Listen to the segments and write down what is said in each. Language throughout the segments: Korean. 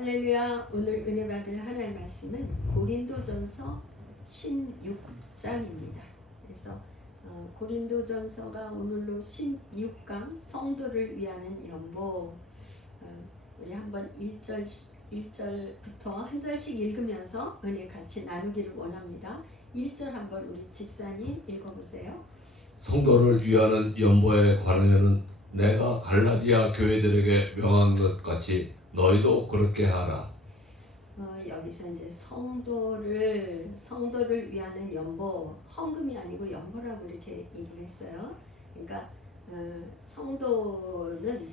할렐루야. 오늘 은혜 받을 하나님의 말씀은 고린도전서 16장입니다. 그래서 고린도전서가 오늘로 16강 성도를 위하는 연보. 우리 한번 1절부터 한 절씩 읽으면서 은혜 같이 나누기를 원합니다. 1절 한번 우리 집사님 읽어보세요. 성도를 위하는 연보에 관하여는 내가 갈라디아 교회들에게 명한 것 같이 너희도 그렇게 하라. 여기서 이제 성도를 위하는 연보, 헌금이 아니고 연보라고 이렇게 얘기를 했어요. 그러니까 성도는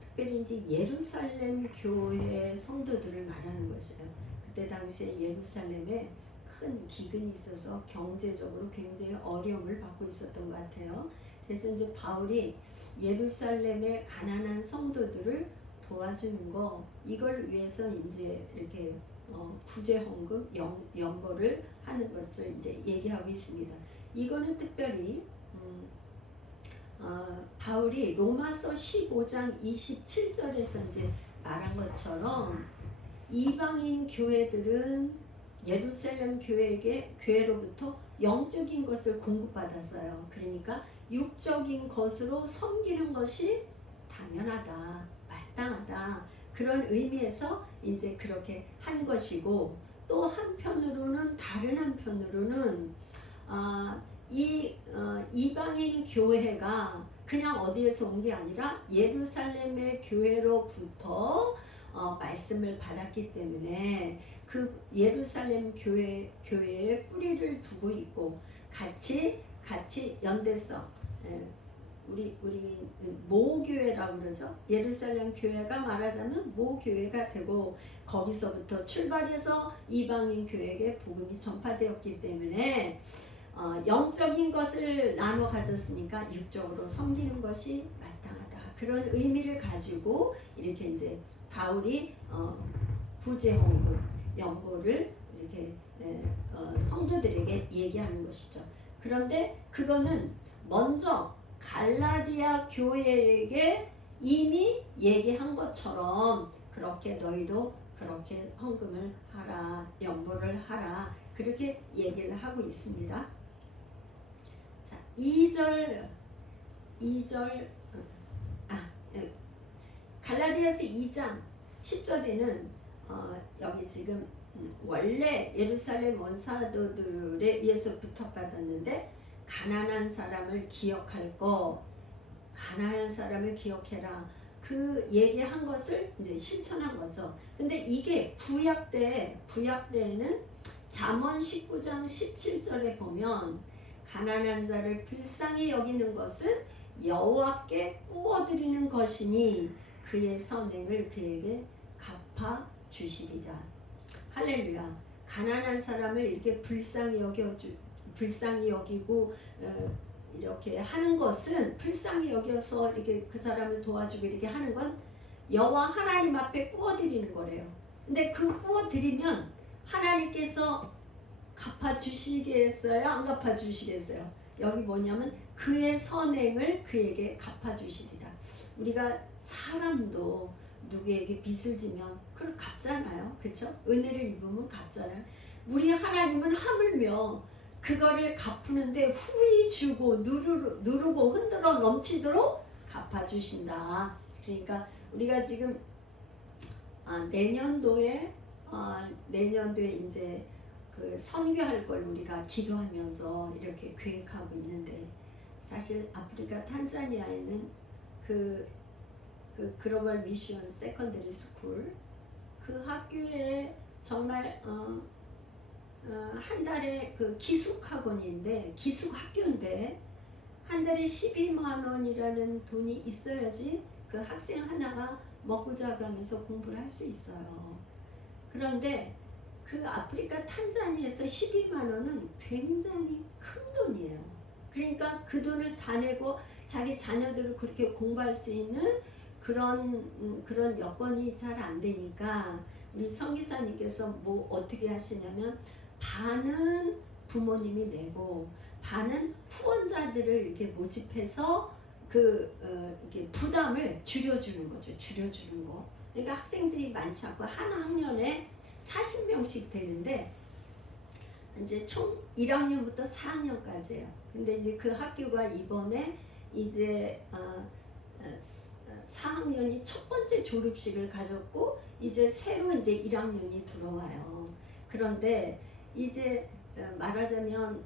특별히 이제 예루살렘 교회 성도들을 말하는 것이에요. 그때 당시에 예루살렘에 큰 기근이 있어서 경제적으로 굉장히 어려움을 받고 있었던 것 같아요. 그래서 이제 바울이 예루살렘의 가난한 성도들을 도와주는 거, 이걸 위해서 이제 이렇게 구제 헌금, 연보를 하는 것을 이제 얘기하고 있습니다. 이거는 특별히 바울이 로마서 15장 27절에서 이제 말한 것처럼 이방인 교회들은 예루살렘 교회로부터 영적인 것을 공급받았어요. 그러니까 육적인 것으로 섬기는 것이 당연하다, 마땅하다, 그런 의미에서 이제 그렇게 한 것이고, 또 한편으로는 다른 한편으로는 이방인 교회가 그냥 어디에서 온 게 아니라 예루살렘의 교회로부터 말씀을 받았기 때문에 그 예루살렘 교회에 뿌리를 두고 있고 같이 연대서 우리 모교회라고 그러죠. 예루살렘 교회가 말하자면 모교회가 되고 거기서부터 출발해서 이방인 교회에게 복음이 전파되었기 때문에 영적인 것을 나눠 가졌으니까 육적으로 섬기는 것이 마땅하다, 그런 의미를 가지고 이렇게 이제 바울이 구제 헌금, 연보를 이렇게 성도들에게 얘기하는 것이죠. 그런데 그거는 먼저 갈라디아 교회에게 이미 얘기한 것처럼 그렇게 너희도 그렇게 헌금을 하라, 연보를 하라, 그렇게 얘기를 하고 있습니다. 자, 2절 갈라디아서 2장 10절에는 여기 지금 원래 예루살렘 원사도들에 의해서 부탁받았는데 가난한 사람을 기억할 것, 가난한 사람을 기억해라, 그 얘기한 것을 이제 실천한 거죠. 근데 이게 구약 때에는 잠언 19장 17절에 보면 가난한 자를 불쌍히 여기는 것은 여호와께 꾸어드리는 것이니 그의 선행을 그에게 갚아 주시리라. 할렐루야. 가난한 사람을 이렇게 불쌍히 여기고 이렇게 하는 것은, 불쌍히 여겨서 이렇게 그 사람을 도와주고 이렇게 하는 건 여호와 하나님 앞에 꾸어드리는 거래요. 근데 그 꾸어드리면 하나님께서 갚아주시겠어요? 안 갚아주시겠어요? 여기 뭐냐면 그의 선행을 그에게 갚아주시리라. 우리가 사람도 누구에게 빚을 지면 그걸 갚잖아요. 그렇죠? 은혜를 입으면 갚잖아요. 우리 하나님은 하물며 그거를 갚으는데 후히 주고 누르고 흔들어 넘치도록 갚아주신다. 그러니까 우리가 지금 내년도에 이제 그 선교할 걸 우리가 기도하면서 이렇게 계획하고 있는데, 사실 아프리카 탄자니아에는 그 글로벌 미션 세컨더리 스쿨, 그 학교에 정말 한 달에 그 기숙학원인데, 기숙학교인데 한 달에 12만 원이라는 돈이 있어야지 그 학생 하나가 먹고 자가면서 공부를 할 수 있어요. 그런데 그 아프리카 탄자니아에서 12만 원은 굉장히 큰 돈이에요. 그러니까 그 돈을 다 내고 자기 자녀들을 그렇게 공부할 수 있는 그런 여건이 잘 안 되니까 우리 성기사님께서 뭐 어떻게 하시냐면 반은 부모님이 내고 반은 후원자들을 이렇게 모집해서 이렇게 부담을 줄여주는 거죠. 줄여주는 거. 그러니까 학생들이 많지 않고 한 학년에 40명씩 되는데 이제 총 1학년부터 4학년까지예요. 근데 이제 그 학교가 이번에 이제 4학년이 첫 번째 졸업식을 가졌고 이제 새로 이제 1학년이 들어와요. 그런데 이제 말하자면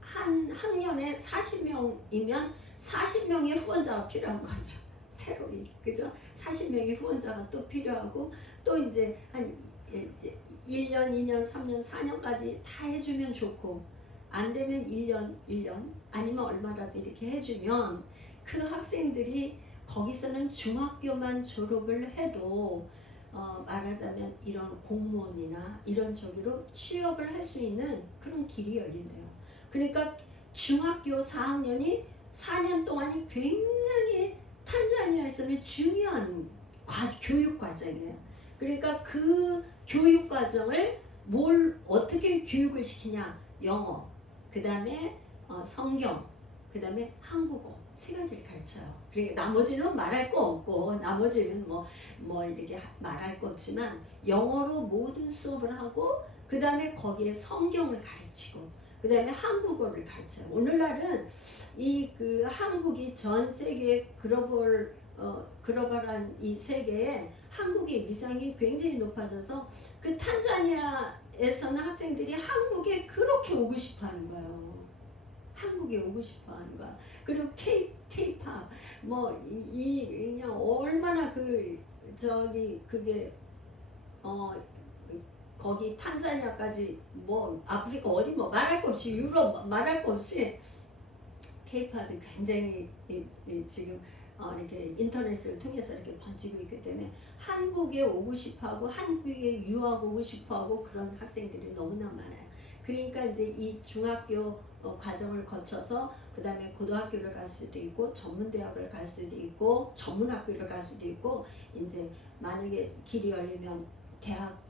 한 학년에 40명이면 40명의 후원자가 필요한 거죠. 새로이 그죠? 40명의 후원자가 또 필요하고 또 이제 한 이제 1년, 2년, 3년, 4년까지 다 해주면 좋고 안 되면 1년 아니면 얼마라도 이렇게 해주면 그 학생들이 거기서는 중학교만 졸업을 해도 말하자면 이런 공무원이나 이런 저기로 취업을 할 수 있는 그런 길이 열린대요. 그러니까 중학교 4학년이 4년 동안이 굉장히 탄자니아에서는 중요한 교육 과정이에요. 그러니까 그 교육 과정을 어떻게 교육을 시키냐? 영어, 그 다음에 성경, 그 다음에 한국어 세 가지를 가르쳐요. 그러니까 나머지는 말할 거 없고 나머지는 뭐 이렇게 말할 거 없지만 영어로 모든 수업을 하고 그 다음에 거기에 성경을 가르치고 그 다음에 한국어를 가르쳐요. 오늘날은 그 한국이 전 세계 글로벌한 이 세계에 한국의 위상이 굉장히 높아져서 그 탄자니아에서는 학생들이 한국에 그렇게 오고 싶어 하는 거예요. 한국에 오고 싶어 하는 거야. 그리고 K-팝 그냥 얼마나 그게 거기 탄자니아까지 아프리카 어디 말할 거 없이 유럽 말할 거 없이 K-팝이 굉장히 지금 이렇게 인터넷을 통해서 이렇게 번지고 있기 때문에 한국에 오고 싶어하고 한국에 유학 오고 싶어하고 그런 학생들이 너무나 많아요. 그러니까 이제 이 중학교 과정을 거쳐서 그 다음에 고등학교를 갈 수도 있고 전문대학을 갈 수도 있고 전문학교를 갈 수도 있고 이제 만약에 길이 열리면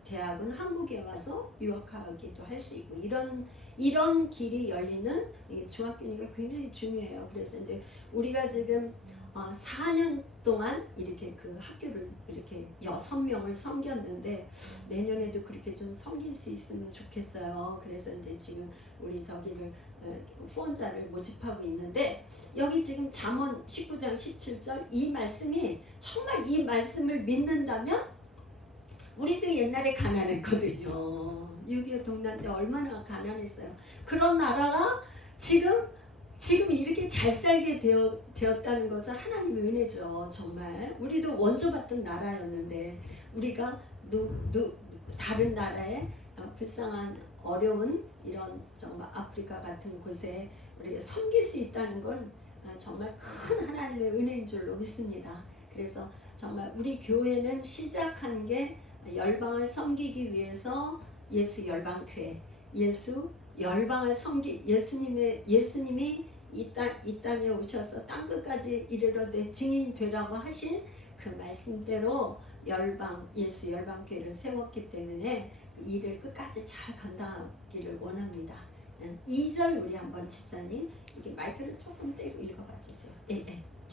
대학은 한국에 와서 유학하기도 할 수 있고 이런 길이 열리는 중학교니까 굉장히 중요해요. 그래서 이제 우리가 지금 4년 동안 이렇게 그 학교를 이렇게 6명을 섬겼는데 내년에도 그렇게 좀 섬길 수 있으면 좋겠어요. 그래서 이제 지금 우리 저기를 후원자를 모집하고 있는데 여기 지금 잠언 19장 17절 이 말씀이 정말 이 말씀을 믿는다면 우리도 옛날에 가난했거든요. 6.25 동란 때 얼마나 가난했어요. 그런 나라가 지금 이렇게 잘 살게 되었다는 것은 하나님의 은혜죠. 정말 우리도 원조받던 나라였는데 우리가 다른 나라의 불쌍한 어려운 이런 정말 아프리카 같은 곳에 우리가 섬길 수 있다는 건 정말 큰 하나님의 은혜인 줄로 믿습니다. 그래서 정말 우리 교회는 시작한 게 열방을 섬기기 위해서 예수 열방교회, 예수 열방을 예수님이 이 땅에 오셔서 땅 끝까지 이르러 내 증인이 되라고 하신 그 말씀대로 예수 열방교회를 세웠기 때문에 일을 끝까지 잘 감당하기를 원합니다. 2절 우리 한번 집사님 이렇게 마이크를 조금 떼고 읽어봐 주세요.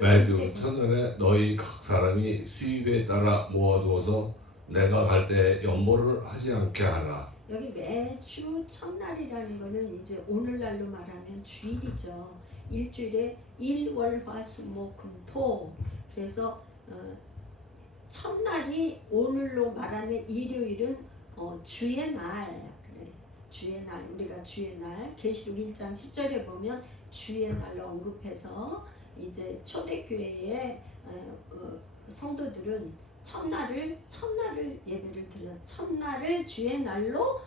매주 첫날에 너희 각 사람이 수입에 따라 모아두어서 내가 갈 때 연보를 하지 않게 하라. 여기 매주 첫날이라는 거는 이제 오늘날로 말하면 주일이죠. 일주일에 일, 월, 화, 수, 목, 금, 토. 그래서 첫날이 오늘로 말하면 일요일은 주의 날. 그래. 주의 날. 우리가 주의 날. 계시록 1장 10절에 보면 주의 날로 언급해서 이제 초대교회의 성도들은 첫날을 예배를 드려 첫날을 주의 날로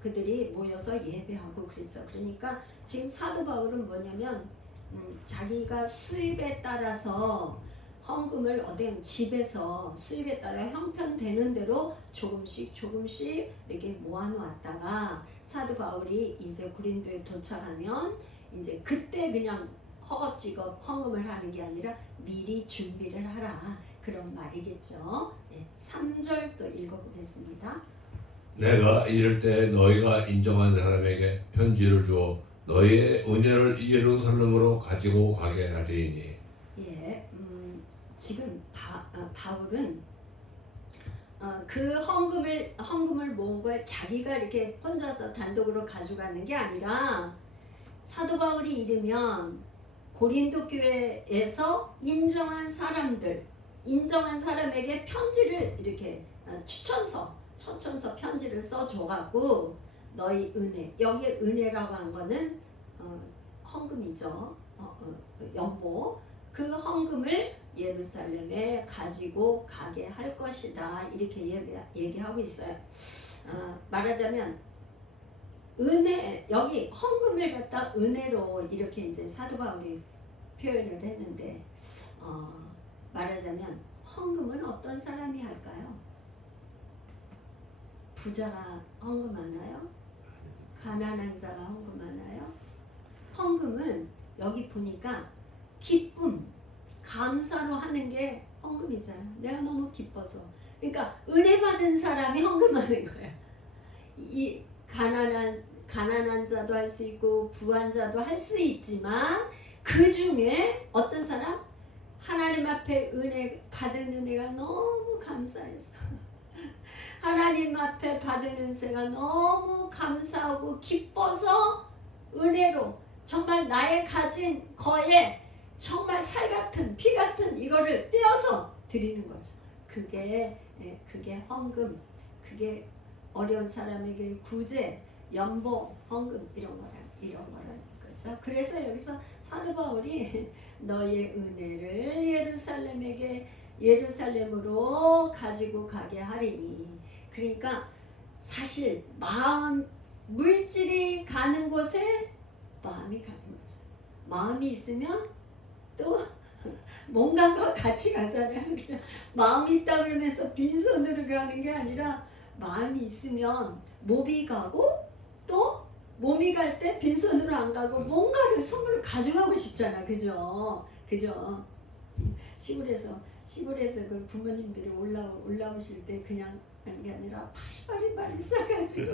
그들이 모여서 예배하고 그랬죠. 그러니까 지금 사도 바울은 뭐냐면 자기가 수입에 따라서 헌금을 어떤 집에서 수입에 따라 형편되는 대로 조금씩 이렇게 모아놓았다가 사도 바울이 이제 고린도에 도착하면 이제 그때 그냥 허겁지겁 헌금을 하는 게 아니라 미리 준비를 하라 그런 말이겠죠. 3절 또 읽어보겠습니다. 내가 이럴 때 너희가 인정한 사람에게 편지를 주어 너희의 은혜를 예루살렘으로 가지고 가게 하리니. 지금 바울은 그 헌금을 모은 걸 자기가 이렇게 혼자서 단독으로 가져가는 게 아니라 사도 바울이 이르면 고린도 교회에서 인정한 사람에게 편지를 이렇게 추천서 편지를 써줘갖고 너희 은혜, 여기 은혜라고 한 거는 헌금이죠. 연보. 그 헌금을 예루살렘에 가지고 가게 할 것이다. 이렇게 얘기하고 있어요. 말하자면 은혜, 여기 헌금을 갖다 은혜로 이렇게 이제 사도 바울이 표현을 했는데 말하자면 헌금은 어떤 사람이 할까요? 부자가 헌금하나요? 가난한 자가 헌금하나요? 헌금은 여기 보니까 기쁨, 감사로 하는 게 헌금이잖아. 내가 너무 기뻐서. 그러니까 은혜 받은 사람이 헌금하는 거야. 이 가난한 자도 할 수 있고 부한 자도 할 수 있지만 그 중에 어떤 사람? 하나님 앞에 받은 은혜가 너무 감사해서 하나님 앞에 받은 은혜가 너무 감사하고 기뻐서 은혜로 정말 나의 가진 거에 정말 살 같은 피 같은 이거를 떼어서 드리는 거죠. 그게 헌금, 그게 어려운 사람에게 구제, 연보, 헌금 이런 거라는 거죠. 그래서 여기서 사도 바울이 너의 은혜를 예루살렘으로 가지고 가게 하리니. 그러니까 사실 물질이 가는 곳에 마음이 가는 거죠. 마음이 있으면 또 뭔가가 같이 가잖아요. 그렇죠? 마음이 있다 그러면서 빈손으로 가는 게 아니라 마음이 있으면 몸이 가고 또 몸이 갈 때 빈손으로 안 가고 뭔가를 선물을 가져가고 싶잖아. 그죠? 시골에서 그 부모님들이 올라오실 때 그냥 하는 게 아니라 바리바리 싸가지고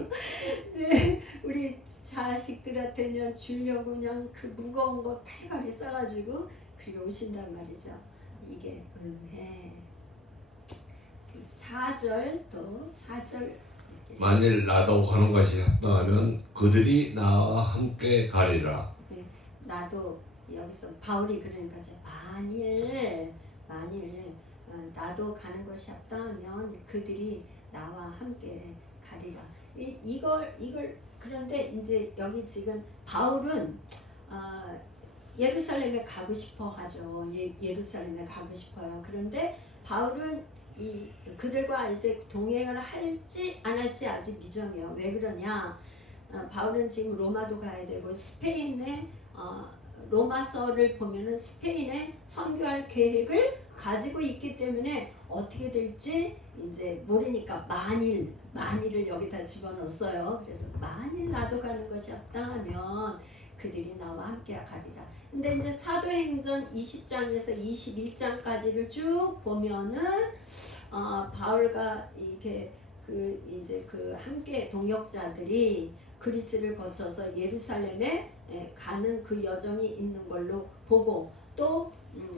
네, 우리 자식들한테 그냥 주려고 그냥 그 무거운 거 바리바리 싸가지고 그리고 오신단 말이죠. 이게 은혜. 4절 만일 나도 가는 것이 합당하면 그들이 나와 함께 가리라. 네, 나도 여기서 바울이 그러는 거죠. 만일 나도 가는 것이 합당하면 그들이 나와 함께 가리라. 이걸 그런데 이제 여기 지금 바울은 예루살렘에 가고 싶어 하죠. 예루살렘에 가고 싶어요. 그런데 바울은 그들과 이제 동행을 할지 안 할지 아직 미정이에요. 왜 그러냐? 바울은 지금 로마도 가야 되고 스페인에 로마서를 보면은 스페인에 선교할 계획을 가지고 있기 때문에 어떻게 될지 이제 모르니까 만일을 여기다 집어넣었어요. 그래서 만일 나도 가는 것이 합당하면 그들이 나와 함께 가리라. 근데 이제 사도행전 20장에서 21장까지를 쭉 보면은 바울과 이렇게 그 함께 동역자들이 그리스를 거쳐서 예루살렘에 가는 그 여정이 있는 걸로 보고 또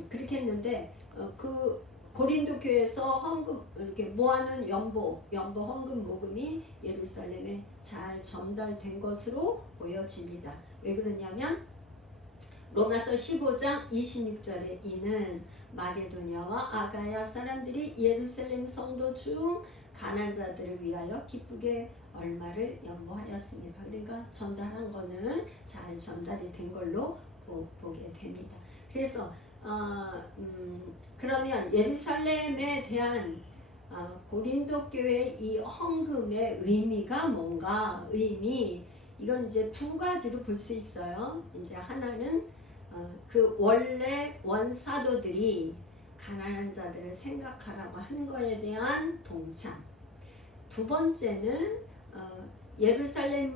그렇게 했는데 그 고린도 교회에서 헌금 이렇게 모아놓은 연보 헌금 모금이 예루살렘에 잘 전달된 것으로 보여집니다. 왜 그러냐면 로마서 15장 26절에 이는 마게도냐와 아가야 사람들이 예루살렘 성도 중 가난한 자들을 위하여 기쁘게 얼마를 연보하였습니다. 그러니까 전달한 거는 잘 전달이 된 걸로 보게 됩니다. 그래서 그러면 예루살렘에 대한 고린도 교회 이 헌금의 의미가 뭔가? 이건 이제 두 가지로 볼 수 있어요. 이제 하나는 그 원래 원사도들이 가난한 자들을 생각하라고 한 거에 대한 동참. 두 번째는 예루살렘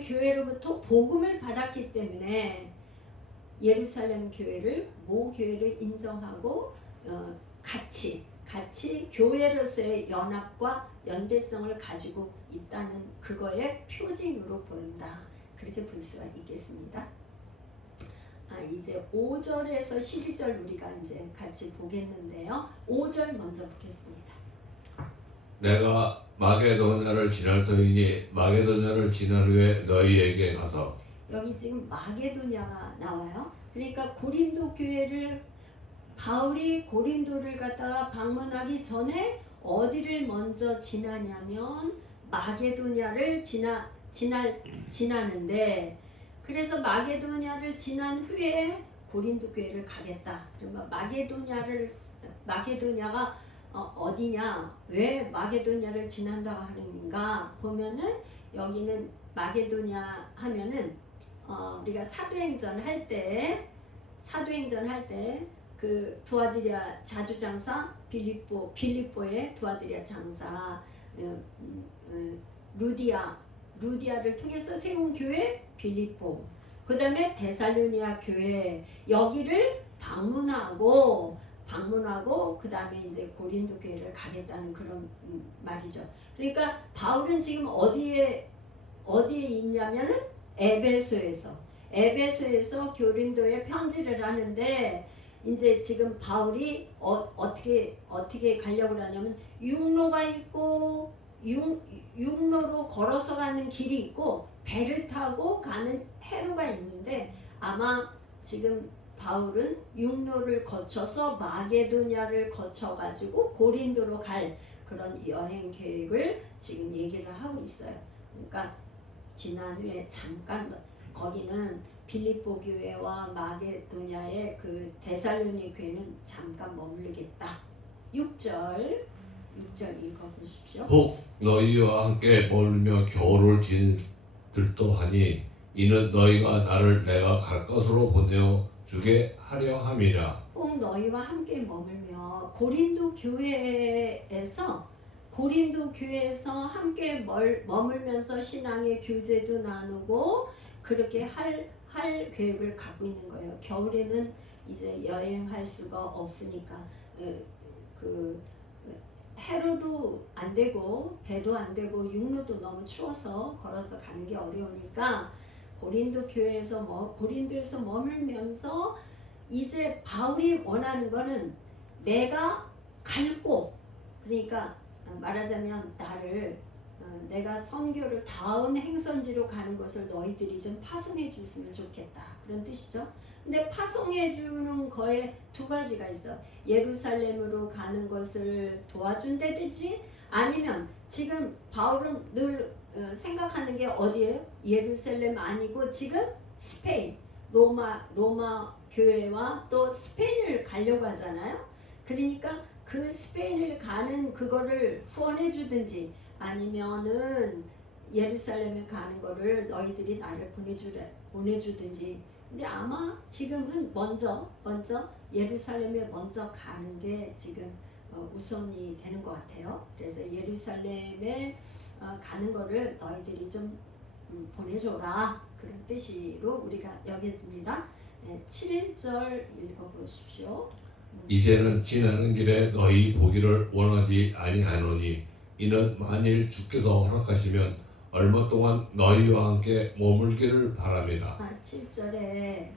교회로부터 복음을 받았기 때문에 예루살렘 교회를 모 교회를 인정하고 같이 교회로서의 연합과 연대성을 가지고 있다는 그거의 표징으로 보인다. 그렇게 볼 수가 있겠습니다. 이제 5절에서 12절 우리가 이제 같이 보겠는데요. 5절 먼저 보겠습니다. 내가 마게도냐를 지날 터이니 마게도냐를 지난 후에 너희에게 가서. 여기 지금 마게도냐가 나와요. 그러니까 고린도 교회를 바울이 고린도를 갖다가 방문하기 전에 어디를 먼저 지나냐면 마게도냐를 지나는데, 그래서 마게도냐를 지난 후에 고린도 교회를 가겠다. 그러면 마게도냐가 어디냐? 왜 마게도냐를 지난다고 하는가 보면은, 여기는 마게도냐 하면은 우리가 사도행전 할 때 그 두아디랴 자주장사 빌립보의 두아디랴 장사 루디아를 통해서 세운 교회 빌립보, 그 다음에 데살로니아 교회, 여기를 방문하고 그 다음에 이제 고린도 교회를 가겠다는 그런 말이죠. 그러니까 바울은 지금 어디에 있냐면은 에베소에서 고린도에 편지를 하는데, 이제 지금 바울이 어떻게 가려고 하냐면 육로가 있고 육로로 걸어서 가는 길이 있고 배를 타고 가는 해로가 있는데, 아마 지금 바울은 육로를 거쳐서 마게도냐를 거쳐가지고 고린도로 갈 그런 여행 계획을 지금 얘기를 하고 있어요. 그러니까 지난 후에 잠깐 거기는 빌립보 교회와 마게도냐의 그 데살로니 교회는 잠깐 머물르겠다. 6절 읽어보십시오. 혹 너희와 함께 머물며 겨울을 지들도 하니 이는 너희가 나를 내가 갈 것으로 보내어 주게 하려 함이라. 혹 너희와 함께 머물며 고린도 교회에서 함께 머물면서 신앙의 교제도 나누고 그렇게 할 계획을 갖고 있는 거예요. 겨울에는 이제 여행할 수가 없으니까 그 해로도 안 되고 배도 안 되고 육로도 너무 추워서 걸어서 가는 게 어려우니까 고린도에서 머물면서, 이제 바울이 원하는 거는 내가 갈 곳, 그러니까 말하자면 내가 선교를 다음 행선지로 가는 것을 너희들이 좀 파송해 줬으면 좋겠다, 그런 뜻이죠. 근데 파송해 주는 거에 두 가지가 있어. 예루살렘으로 가는 것을 도와준다든지, 아니면 지금 바울은 늘 생각하는 게 어디예요? 예루살렘 아니고 지금 스페인, 로마 교회와 또 스페인을 가려고 하잖아요. 그러니까 그 스페인을 가는 그거를 후원해 주든지, 아니면은 예루살렘에 가는 거를 너희들이 나를 보내주든지. 근데 아마 지금은 먼저 예루살렘에 먼저 가는 게 지금 우선이 되는 것 같아요. 그래서 예루살렘에 가는 거를 너희들이 좀 보내줘라, 그런 뜻으로 우리가 여겼습니다. 7절 읽어보십시오. 이제는 지나는 길에 너희 보기를 원하지 아니하노니 이는 만일 주께서 허락하시면 얼마 동안 너희와 함께 머물기를 바랍니다. 7절에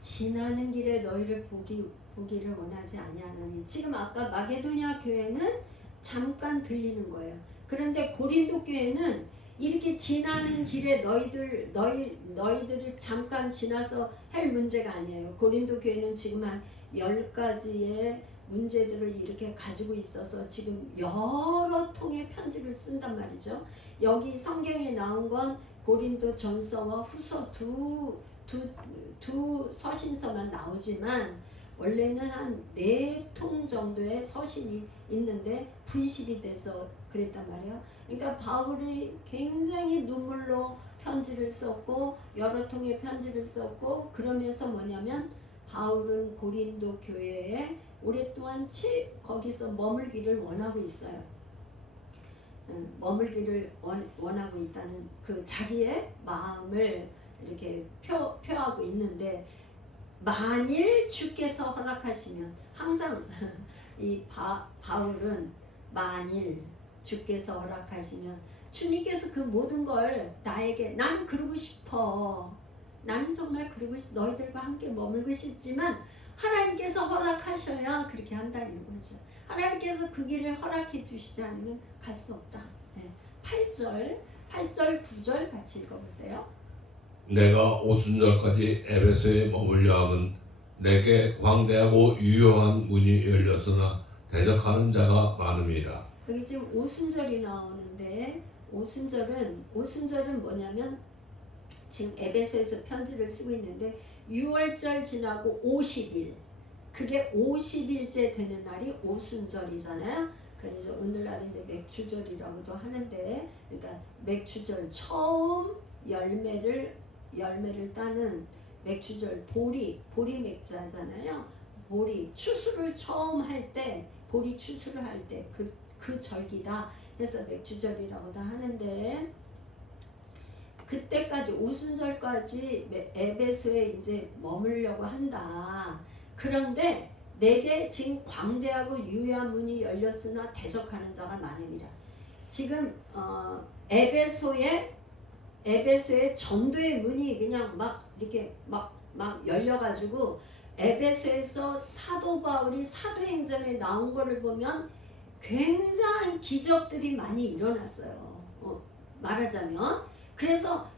지나는 길에 너희를 보기를 원하지 아니하노니, 지금 아까 마게도냐 교회는 잠깐 들리는 거예요. 그런데 고린도 교회는 이렇게 지나는 길에 너희들을 잠깐 지나서 할 문제가 아니에요. 고린도 교회는 지금 한 10가지의 문제들을 이렇게 가지고 있어서 지금 여러 통의 편지를 쓴단 말이죠. 여기 성경에 나온 건 고린도 전서와 후서 두 서신서만 나오지만, 원래는 한 4통 정도의 서신이 있는데 분실이 돼서 그랬단 말이에요. 그러니까 바울이 굉장히 눈물로 편지를 썼고 여러 통의 편지를 썼고, 그러면서 뭐냐면 바울은 고린도 교회에 오랫동안 거기서 머물기를 원하고 있어요. 머물기를 원하고 있다는 그 자기의 마음을 이렇게 표하고 있는데, 만일 주께서 허락하시면, 항상 이 바울은 만일 주께서 허락하시면, 주님께서 그 모든 걸 나에게, 나는 그러고 싶어, 나는 정말 너희들과 함께 머물고 싶지만 하나님께서 허락하셔야 그렇게 한다는 거죠. 하나님께서 그 길을 허락해 주시지 않으면 갈 수 없다. 8절, 9절 같이 읽어보세요. 내가 오순절까지 에베소에 머물려 함은 내게 광대하고 유효한 문이 열렸으나 대적하는 자가 많음이라. 여기 지금 오순절이 나오는데 오순절은 뭐냐면 지금 에베소에서 편지를 쓰고 있는데 6월절 지나고 50일, 그게 50일째 되는 날이 오순절이잖아요. 그래서 오늘날은 이제 맥추절이라고도 하는데, 그러니까 맥추절 처음 열매를 따는 맥추절, 보리 맥자잖아요. 보리 추수를 처음 할 때, 보리 추수를 할 때 그 절기다 해서 맥추절이라고도 하는데, 그때까지 오순절까지 에베소에 이제 머물려고 한다. 그런데 내게 지금 광대하고 유효한 문이 열렸으나 대적하는 자가 많으니라. 지금 에베소의 전도의 문이 그냥 막 이렇게 막 열려가지고 에베소에서 사도 바울이 사도행전에 나온 거를 보면 굉장히 기적들이 많이 일어났어요. 말하자면 그래서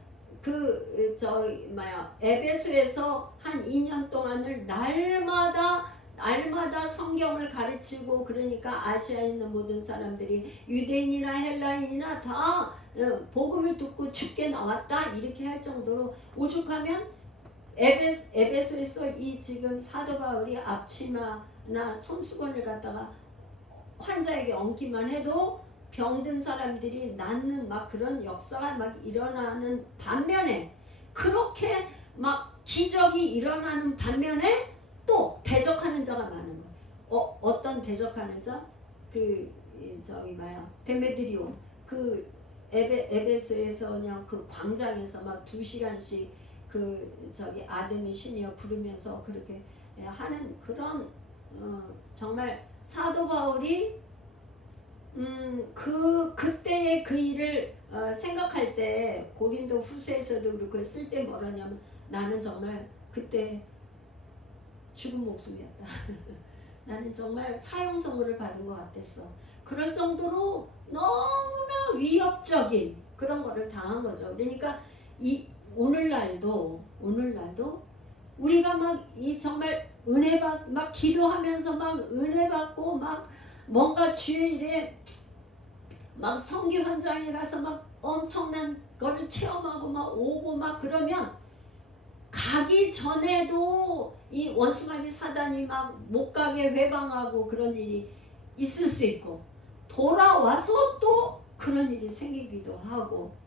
에베소에서 한 2년 동안을 날마다 성경을 가르치고, 그러니까 아시아에 있는 모든 사람들이 유대인이나 헬라인이나 다 복음을 듣고 죽게 나왔다 이렇게 할 정도로, 오죽하면 에베소에서 이 지금 사도 바울이 앞치마나 손수건을 갖다가 환자에게 얹기만 해도 병든 사람들이 낫는 막 그런 역사가 막 일어나는 반면에, 그렇게 막 기적이 일어나는 반면에 또 대적하는 자가 많은 거예요. 어떤 대적하는 자? 데메드리온, 에베소에서 그냥 그 광장에서 막 2시간씩 아데미 신이여 부르면서 그렇게 하는 그런 정말 사도 바울이 그때의 그 일을 생각할 때, 고린도 후서에서도 그렇고 쓸 때 뭐라냐면, 나는 정말 그때 죽은 목숨이었다. 나는 정말 사형 선고를 받은 것 같았어. 그럴 정도로 너무나 위협적인 그런 거를 당한 거죠. 그러니까 오늘날도 우리가 막 정말 막 기도하면서 막 은혜 받고 막 뭔가 주의 일에 막 선교 현장에 가서 막 엄청난 거를 체험하고 막 오고 막 그러면, 가기 전에도 이 원수마귀 사단이 막 못 가게 회방하고 그런 일이 있을 수 있고, 돌아와서 또 그런 일이 생기기도 하고,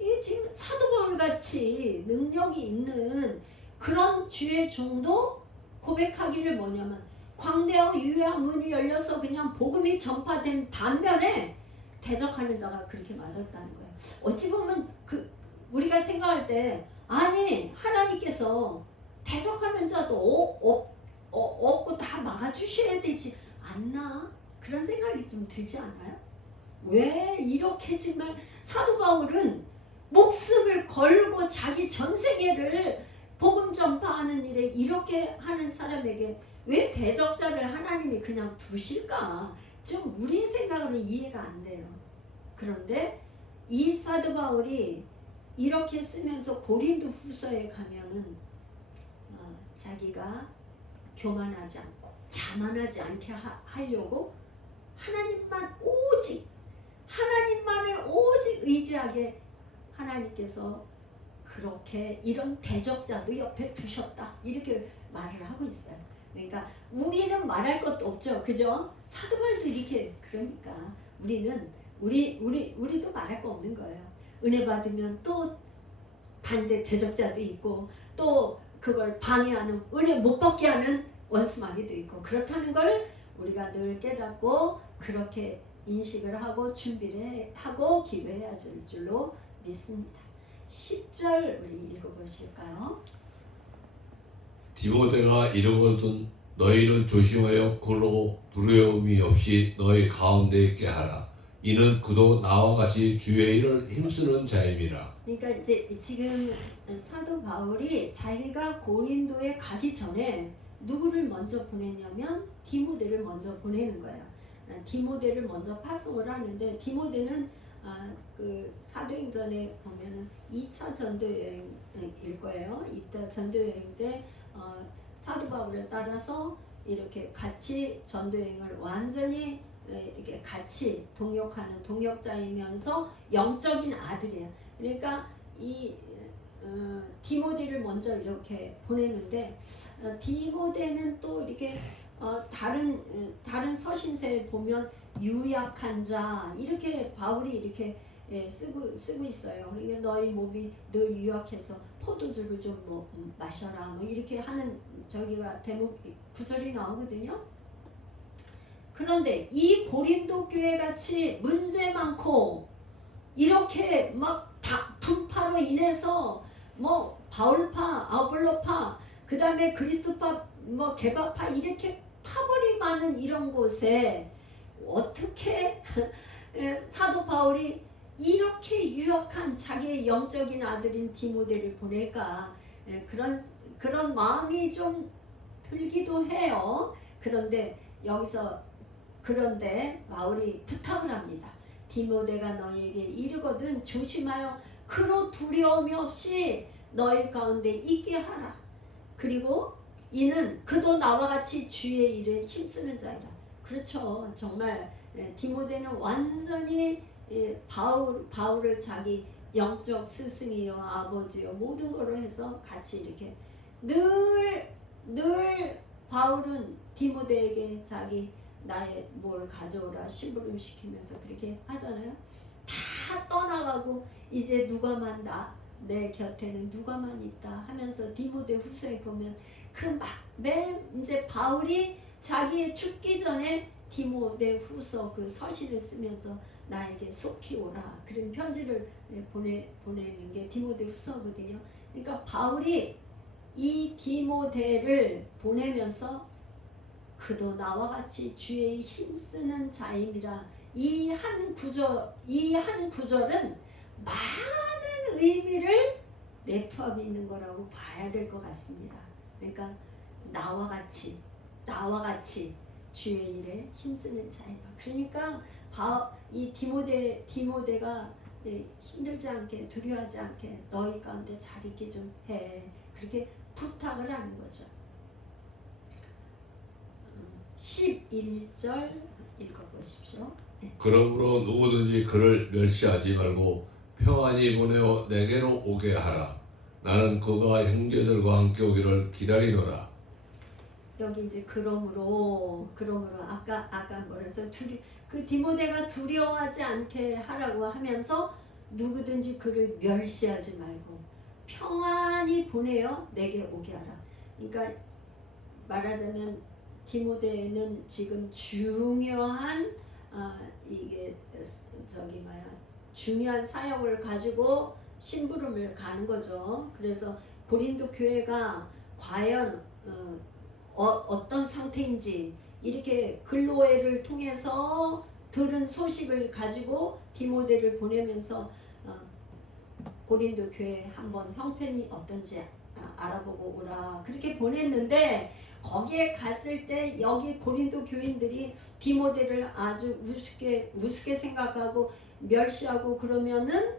이 지금 사도 바울 같이 능력이 있는 그런 주의 종도 고백하기를 뭐냐면, 광대하고 유효한 문이 열려서 그냥 복음이 전파된 반면에 대적하는 자가 그렇게 많았다는 거예요. 어찌 보면 우리가 생각할 때, 아니 하나님께서 대적하는 자도 없고 다 막아주셔야 되지 않나? 그런 생각이 좀 들지 않아요? 왜 이렇게 정말 사도 바울은 목숨을 걸고 자기 전생애를 복음 전파하는 일에 이렇게 하는 사람에게 왜 대적자를 하나님이 그냥 두실까? 좀 우리 생각으로는 이해가 안 돼요. 그런데 이 사도 바울이 이렇게 쓰면서 고린도 후서에 가면은 자기가 교만하지 않고 자만하지 않게 하려고 하나님만을 오직 의지하게 하나님께서 그렇게 이런 대적자도 옆에 두셨다 이렇게 말을 하고 있어요. 그러니까 우리는 말할 것도 없죠, 그죠? 사도 바울도 이렇게, 그러니까 우리도 말할 거 없는 거예요. 은혜 받으면 또 반대 대적자도 있고, 또 그걸 방해하는, 은혜 못 받게 하는 원수마귀도 있고, 그렇다는 걸 우리가 늘 깨닫고 그렇게 인식을 하고 준비를 하고 기도해야 될 줄로 믿습니다. 10절 우리 읽어보실까요? 디모데가 이르거든 너희는 조심하여 굴로 두려움이 없이 너희 가운데 있게 하라. 이는 그도 나와 같이 주의 일을 힘쓰는 자임이라. 그러니까 이제 지금 사도 바울이 자기가 고린도에 가기 전에 누구를 먼저 보냈냐면 디모데를 먼저 보내는 거야. 디모데를 먼저 파송을 하는데 디모데는 그 사도행전에 보면은 2차 전도여행일 거예요. 2차 전도여행 때 사도 바울을 따라서 이렇게 같이 전도여행을 완전히 이렇게 같이 동역하는 동역자이면서 영적인 아들이에요. 그러니까 이 디모데를 먼저 이렇게 보내는데 디모데는 또 이렇게 다른 서신서에 보면 유약한 자 이렇게 바울이 이렇게 쓰고 있어요. 그러니까 너희 몸이 늘 유약해서 포도주를 좀 마셔라 뭐 이렇게 하는 저기가 대목 구절이 나오거든요. 그런데 이 고린도 교회 같이 문제 많고 이렇게 막 분파로 인해서 뭐 바울파, 아볼로파, 그 다음에 그리스도파, 뭐 개바파 이렇게 파벌이 많은 이런 곳에 어떻게 사도 바울이 이렇게 유력한 자기의 영적인 아들인 디모데를 보낼까 그런 마음이 좀 들기도 해요. 그런데 바울이 부탁을 합니다. 디모데가 너희에게 이르거든 조심하여 그로 두려움이 없이 너희 가운데 있게 하라. 그리고 이는 그도 나와 같이 주의 일에 힘쓰는 자이라. 그렇죠. 정말 디모데는 완전히 바울을 자기 영적 스승이요 아버지요 모든 거로 해서 같이 이렇게 늘 바울은 디모데에게 자기 나의 뭘 가져오라 심부름 시키면서 그렇게 하잖아요. 다 떠나가고 이제 누가만 내 곁에는 누가만 있다 하면서 디모데 후서에 보면 이제 바울이 자기의 죽기 전에 디모데 후서 그 서신을 쓰면서 나에게 속히 오라 그런 편지를 보내는 게 디모데 후서거든요. 그러니까 바울이 이 디모데를 보내면서 그도 나와 같이 주의 힘쓰는 자임이라 이 한 구절은 많은 의미를 내포하고 있는 거라고 봐야 될 것 같습니다. 그러니까 나와 같이 주의 일에 힘쓰는 자이라. 그러니까 이 디모데가 힘들지 않게 두려워하지 않게 너희 가운데 잘 있게 좀 해. 그렇게 부탁을 하는 거죠. 11절 읽어보십시오. 네. 그러므로 누구든지 그를 멸시하지 말고 평안히 보내어 내게로 오게 하라. 나는 그가 형제들과 함께 오기를 기다리노라. 여기 이제 그러므로 아까 뭐라서 그 디모데가 두려워하지 않게 하라고 하면서 누구든지 그를 멸시하지 말고 평안히 보내어 내게 오게 하라. 그러니까 말하자면 디모데는 지금 중요한 중요한 사역을 가지고 심부름을 가는 거죠. 그래서 고린도 교회가 과연 어떤 상태인지 이렇게 글로에를 통해서 들은 소식을 가지고 디모데를 보내면서 고린도 교회 한번 형편이 어떤지 알아보고 오라 그렇게 보냈는데 거기에 갔을 때 여기 고린도 교인들이 디모데를 아주 우습게 생각하고 멸시하고 그러면은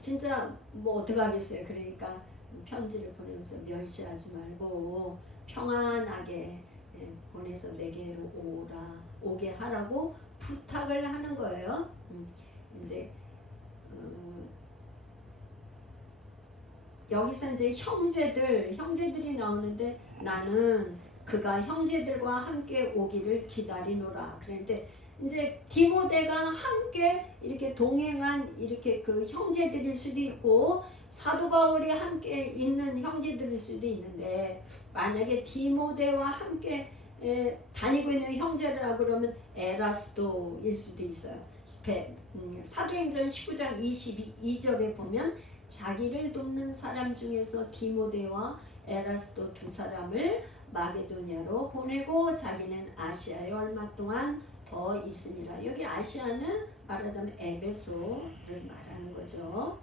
진짜 뭐 어떡하겠어요. 그러니까 편지를 보내면서 멸시하지 말고 평안하게 보내서 내게로 오게 하라고 부탁을 하는 거예요. 이제 여기서 이제 형제들이 나오는데 나는 그가 형제들과 함께 오기를 기다리노라. 그런데 이제 디모데가 함께 이렇게 동행한 이렇게 그 형제들일 수도 있고 사도 바울이 함께 있는 형제들일 수도 있는데 만약에 디모데와 함께 다니고 있는 형제라 그러면 에라스도일 수도 있어요. 사도행전 19장 22절에 보면 자기를 돕는 사람 중에서 디모데와 에라스도 두 사람을 마게도니아로 보내고 자기는 아시아에 얼마 동안 더 있으니라. 여기 아시아는 말하자면 에베소를 말하는 거죠.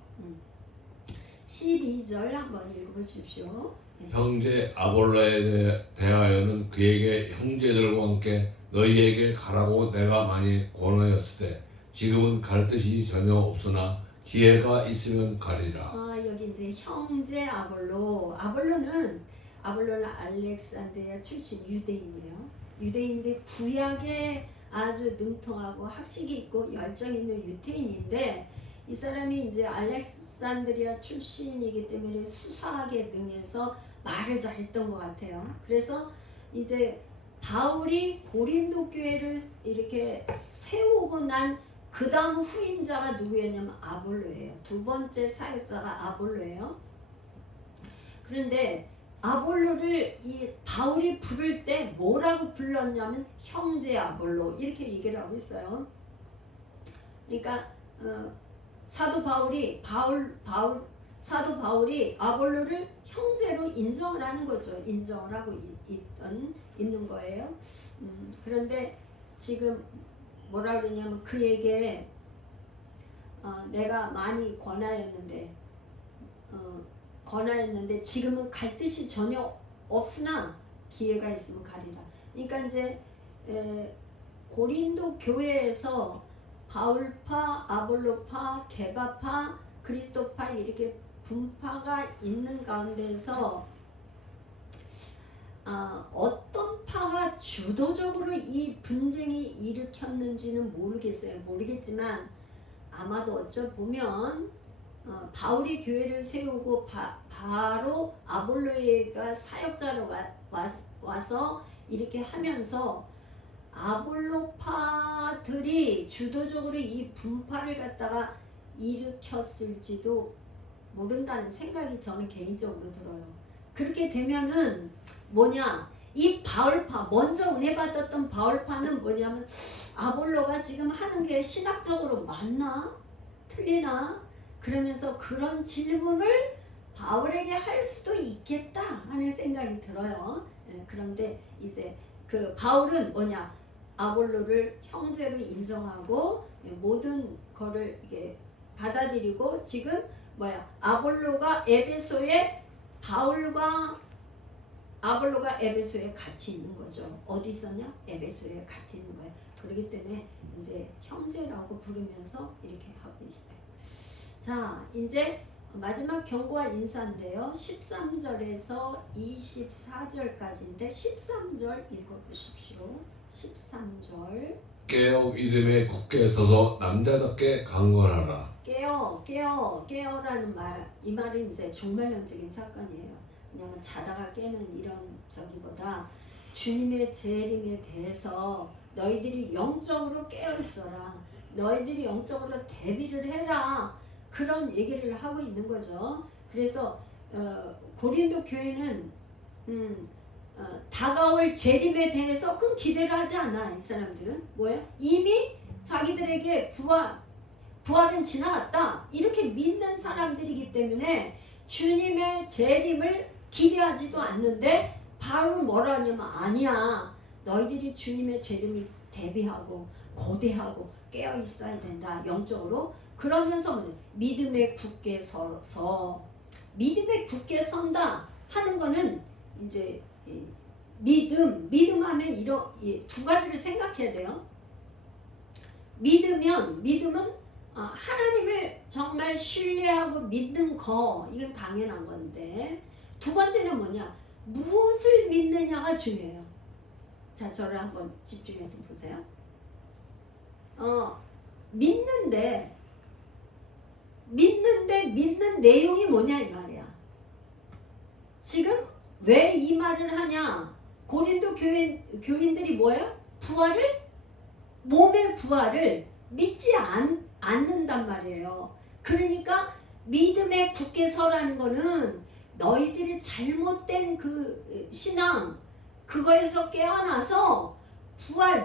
12절 한번 읽어보십시오. 형제 아볼로에 대하여는 그에게 형제들과 함께 너희에게 가라고 내가 많이 권하였을 때 지금은 갈 뜻이 전혀 없으나 기회가 있으면 가리라. 여기 이제 형제 아볼로는 알렉산드리아 출신 유대인이에요. 유대인인데 구약에 아주 능통하고 학식이 있고 열정 있는 유대인인데 이 사람이 이제 알렉산드리아 출신이기 때문에 수사학에 능해서 말을 잘했던 것 같아요. 그래서 이제 바울이 고린도 교회를 이렇게 세우고 난 그 다음 후임자가 누구였냐면 아볼로예요. 두 번째 사역자가 아볼로예요. 그런데 아볼로를 이 바울이 부를 때 뭐라고 불렀냐면 형제 아볼로 이렇게 얘기를 하고 있어요. 그러니까 사도 바울이 아볼로를 형제로 인정을 하는 거죠. 인정을 하고 있는 거예요. 그런데 지금 뭐라 그러냐면 그에게 내가 많이 권하였는데 지금은 갈 뜻이 전혀 없으나 기회가 있으면 가리라. 그러니까 이제 고린도 교회에서 바울파, 아볼로파, 게바파, 그리스도파 이렇게 분파가 있는 가운데서 어떤 파가 주도적으로 이 분쟁이 일으켰는지는 모르겠지만 아마도 어쩌보면 바울이 교회를 세우고 바로 아볼로가 사역자로 와서 이렇게 하면서 아볼로파들이 주도적으로 이 분파를 갖다가 일으켰을지도 모른다는 생각이 저는 개인적으로 들어요. 그렇게 되면은 이 바울파, 먼저 은혜 받았던 바울파는 뭐냐면 아볼로가 지금 하는 게 신학적으로 맞나? 틀리나? 그러면서 그런 질문을 바울에게 할 수도 있겠다 하는 생각이 들어요. 그런데 이제 그 바울은 아볼로를 형제로 인정하고 모든 거를 이게 받아들이고 지금 아볼로가 에베소에 아볼로가 에베소에 같이 있는 거죠. 어디 있었냐? 에베소에 같이 있는 거예요. 그렇기 때문에 이제 형제라고 부르면서 이렇게 하고 있어요. 자, 이제 마지막 경고와 인사인데요. 13절에서 24절까지인데 13절 읽어보십시오. 13절 깨어 믿음에 굳게 서서 남자답게 강건하라. 깨어라는 말, 이 말은 이제 종말론적인 사건이에요. 왜냐하면 자다가 깨는 이런 저기보다 주님의 재림에 대해서 너희들이 영적으로 깨어 있어라. 너희들이 영적으로 대비를 해라. 그런 얘기를 하고 있는 거죠. 그래서 고린도 교회는 다가올 재림에 대해서 큰 기대를 하지 않아. 이 사람들은 이미 자기들에게 부활은 지나갔다 이렇게 믿는 사람들이기 때문에 주님의 재림을 기대하지도 않는데 바울은 뭐라 하냐면 아니야, 너희들이 주님의 재림을 대비하고 고대하고 깨어 있어야 된다 영적으로. 그러면서 믿음에 굳게 서서, 믿음에 굳게 선다 하는 거는 이제 믿음 하면 이런 두 가지를 생각해야 돼요. 믿음은 하나님을 정말 신뢰하고 믿는 거, 이건 당연한 건데, 두 번째는 무엇을 믿느냐가 중요해요. 자, 저를 한번 집중해서 보세요. 믿는데 믿는 내용이 뭐냐 이 말이야. 지금 왜 이 말을 하냐? 고린도 교인들이 몸의 부활을 믿지 않는단 말이에요. 그러니까 믿음에 굳게 서라는 거는 너희들이 잘못된 그 신앙, 그거에서 깨어나서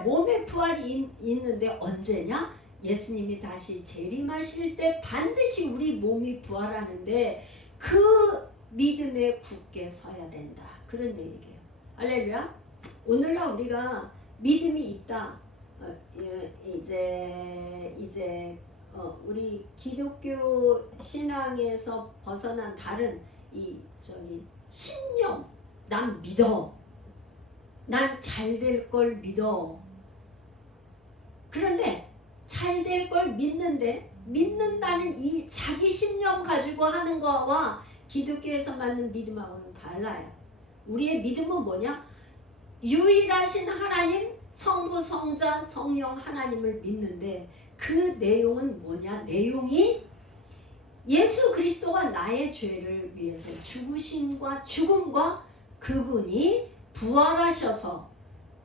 몸의 부활이 있는데 언제냐? 예수님이 다시 재림하실 때 반드시 우리 몸이 부활하는데 그 믿음에 굳게 서야 된다. 그런 얘기예요. 할렐루야. 오늘날 우리가 믿음이 있다. 우리 기독교 신앙에서 벗어난 다른 신념. 난 믿어. 난 잘 될 걸 믿어. 그런데 잘 될 걸 믿는다는 이 자기 신념 가지고 하는 거와 기독교에서 맞는 믿음하고는 달라요. 우리의 믿음은 뭐냐? 유일하신 하나님, 성부, 성자, 성령 하나님을 믿는데 그 내용은 뭐냐? 내용이 예수 그리스도가 나의 죄를 위해서 죽으심과 죽음과 그분이 부활하셔서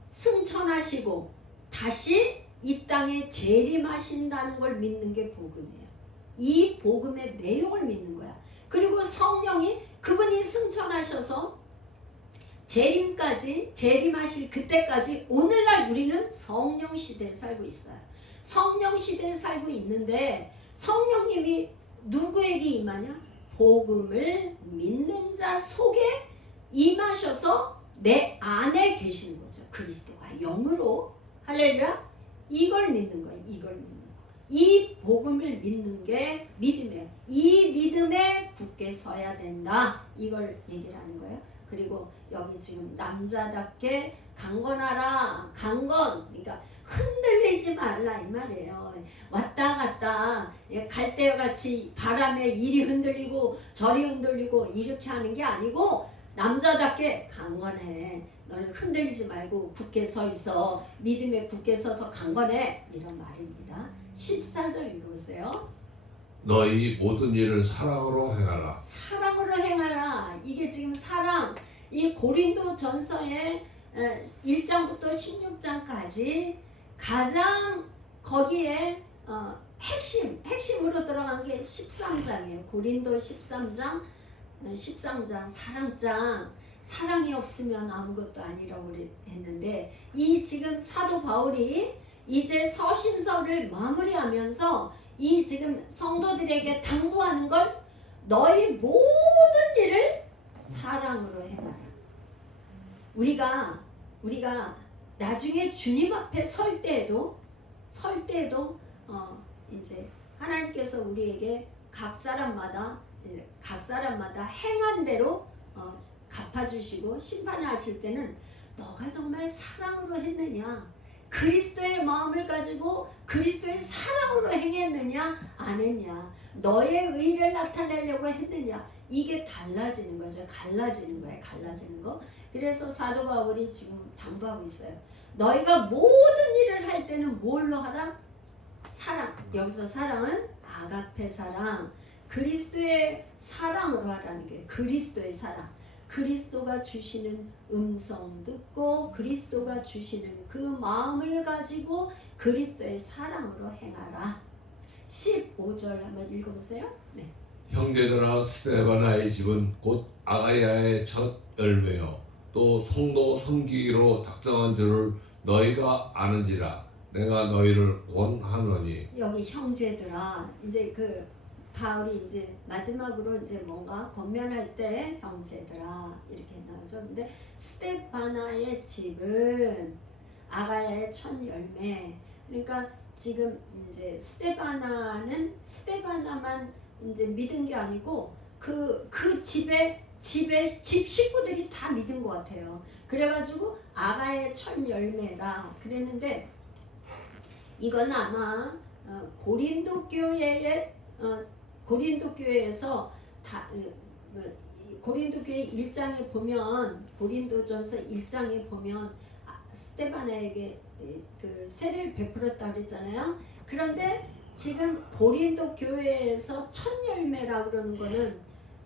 승천하시고 다시 이 땅에 재림하신다는 걸 믿는 게 복음이에요. 이 복음의 내용을 믿는 거야. 그리고 성령이 그분이 승천하셔서 재림하실 그때까지 오늘날 우리는 성령 시대에 살고 있어요. 성령 시대에 살고 있는데 성령님이 누구에게 임하냐? 복음을 믿는 자 속에 임하셔서 내 안에 계시는 거죠. 그리스도가 영으로. 할렐루야. 이걸 믿는 거예요. 이걸 믿는 거. 이 복음을 믿는 게 믿음이에요. 이 믿음에 굳게 서야 된다. 이걸 얘기를 하는 거예요. 그리고 여기 지금 남자답게 강건하라. 강건. 그러니까 흔들리지 말라 이 말이에요. 왔다 갔다 갈대같이 바람에 이리 흔들리고 저리 흔들리고 이렇게 하는 게 아니고 남자답게 강건해. 너는 흔들리지 말고 굳게 서 있어. 믿음에 굳게 서서 강건해. 이런 말입니다. 14절 읽어보세요. 너희 모든 일을 사랑으로 행하라. 사랑으로 행하라. 이게 지금 사랑. 이 고린도 전서의 1장부터 16장까지 가장 거기에 핵심으로 들어간 게 13장이에요. 고린도 13장 사랑장. 사랑이 없으면 아무것도 아니라고 했는데 이 지금 사도 바울이 이제 서신서를 마무리하면서 이 지금 성도들에게 당부하는 걸 너희 모든 일을 사랑으로 행하라. 우리가 나중에 주님 앞에 설 때에도 이제 하나님께서 우리에게 각 사람마다 행한 대로 갚아주시고 심판하실 때는 너가 정말 사랑으로 했느냐, 그리스도의 마음을 가지고 그리스도의 사랑으로 행했느냐 안 했냐, 너의 의를 나타내려고 했느냐, 이게 달라지는 거죠. 갈라지는 거. 그래서 사도 바울이 지금 당부하고 있어요. 너희가 모든 일을 할 때는 뭘로 하라? 사랑. 여기서 사랑은 아가페 사랑, 그리스도의 사랑으로 하라는 게 그리스도의 사랑. 그리스도가 주시는 음성 듣고 그리스도가 주시는 그 마음을 가지고 그리스도의 사랑으로 행하라. 15절 한번 읽어보세요. 네. 형제들아, 스데바나의 집은 곧 아가야의 첫 열매요 또 성도 섬기기로 작정한 줄을 너희가 아는지라. 내가 너희를 권하노니. 여기 형제들아, 이제 바울이 이제 마지막으로 이제 뭔가 권면할 때 형제들아 이렇게 나오죠. 근데 스데바나의 집은 아가야의 첫 열매. 그러니까 지금 이제 스데바나만 이제 믿은 게 아니고 그 집에 집 식구들이 다 믿은 것 같아요. 그래가지고 아가야의 첫 열매라 그랬는데 이건 아마 고린도 교회에서 고린도 교회 1장에 보면, 고린도전서 1장에 보면 스데바나에게 그 세례를 베풀었다 그랬잖아요. 그런데 지금 고린도 교회에서 첫 열매라고 그러는 거는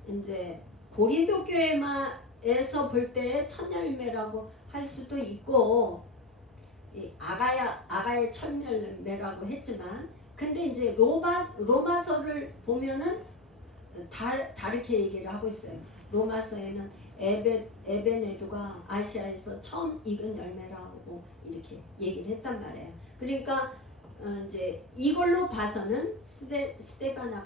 이제 고린도 교회에서 볼 때 첫 열매라고 할 수도 있고 아가의 첫 열매라고 했지만, 근데 이제 로마서를 보면은 다르게 얘기를 하고 있어요. 로마서에는 에베네도가 아시아에서 처음 익은 열매라고 이렇게 얘기를 했단 말이에요. 그러니까 이제 이걸로 봐서는 스데바나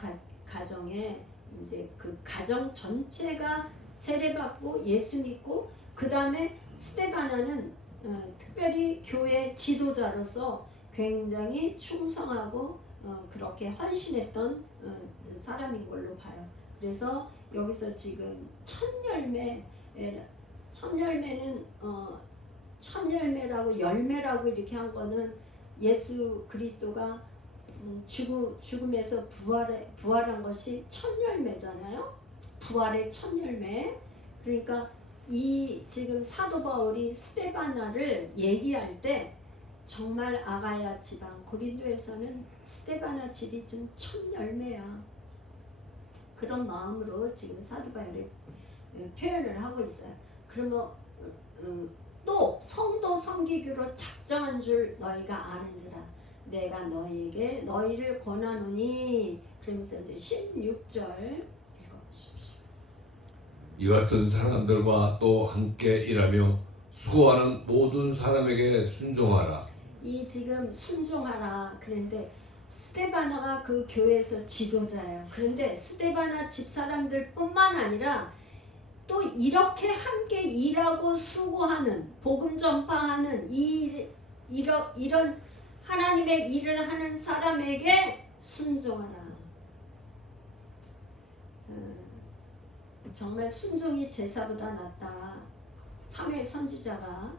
가정에 이제 그 가정 전체가 세례받고 예수 믿고 그 다음에 스데바나는 특별히 교회 지도자로서 굉장히 충성하고 그렇게 헌신했던 사람인 걸로 봐요. 그래서 여기서 지금 첫열매는 첫열매라고 열매라고 이렇게 한 거는 예수 그리스도가 죽음에서 부활한 것이 첫열매잖아요. 부활의 첫열매. 그러니까 이 지금 사도 바울이 스데바나를 얘기할 때 정말 아가야 지방 고린도에서는 스데바나 집이 좀 첫열매야. 그런 마음으로 지금 사도 바울이 표현을 하고 있어요. 그러면 또 성도 섬기기로 작정한 줄 너희가 아는지라 내가 너희에게 너희를 권하노니. 그러면서 이제 16절 읽어보십시오. 이 같은 사람들과 또 함께 일하며 수고하는 모든 사람에게 순종하라. 이 지금 순종하라 그런데 스데바나가 그 교회에서 지도자예요. 그런데 스데바나 집사람들 뿐만 아니라 또 이렇게 함께 일하고 수고하는 복음 전파하는 이런 하나님의 일을 하는 사람에게 순종하라. 정말 순종이 제사보다 낫다. 사무엘 선지자가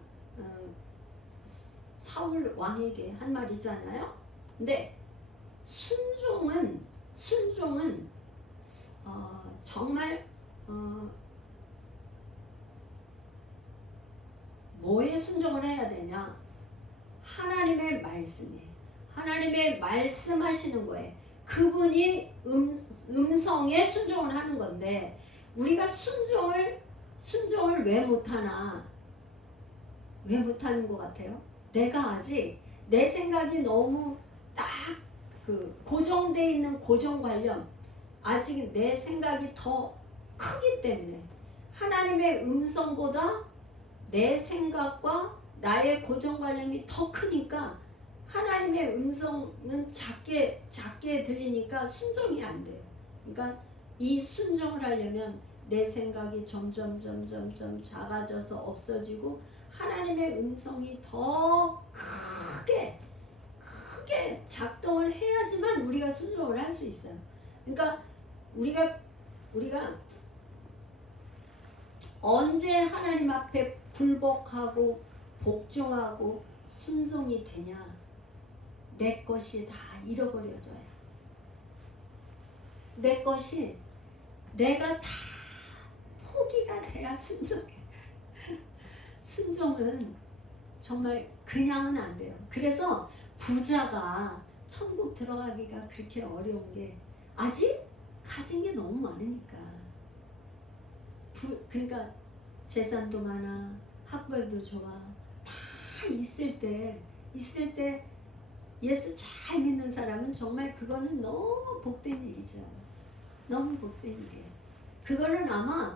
사울 왕에게 한 말이잖아요. 근데 순종은 정말 뭐에 순종을 해야 되냐? 하나님의 말씀에, 하나님의 말씀하시는 거에 그분이 음성에 순종을 하는 건데 우리가 순종을 왜 못하나? 왜 못하는 것 같아요? 내가 아직 내 생각이 너무 딱 고정되어 있는 고정관념, 아직 내 생각이 더 크기 때문에 하나님의 음성보다 내 생각과 나의 고정관념이 더 크니까 하나님의 음성은 작게 들리니까 순종이 안 돼요. 그러니까 이 순종을 하려면 내 생각이 점점 작아져서 없어지고 하나님의 음성이 더 크게 작동을 해야지만 우리가 순종을 할 수 있어요. 그러니까 우리가 언제 하나님 앞에 굴복하고 복종하고 순종이 되냐? 내 것이 다 잃어버려져요. 내 것이 내가 다 포기가 돼야 순종해. 순종은 정말 그냥은 안 돼요. 그래서 부자가 천국 들어가기가 그렇게 어려운 게 아직 가진 게 너무 많으니까. 그러니까 재산도 많아, 학벌도 좋아, 다 있을 때 예수 잘 믿는 사람은 정말 그거는 너무 복된 일이죠. 너무 복된 일이에요. 그거는 아마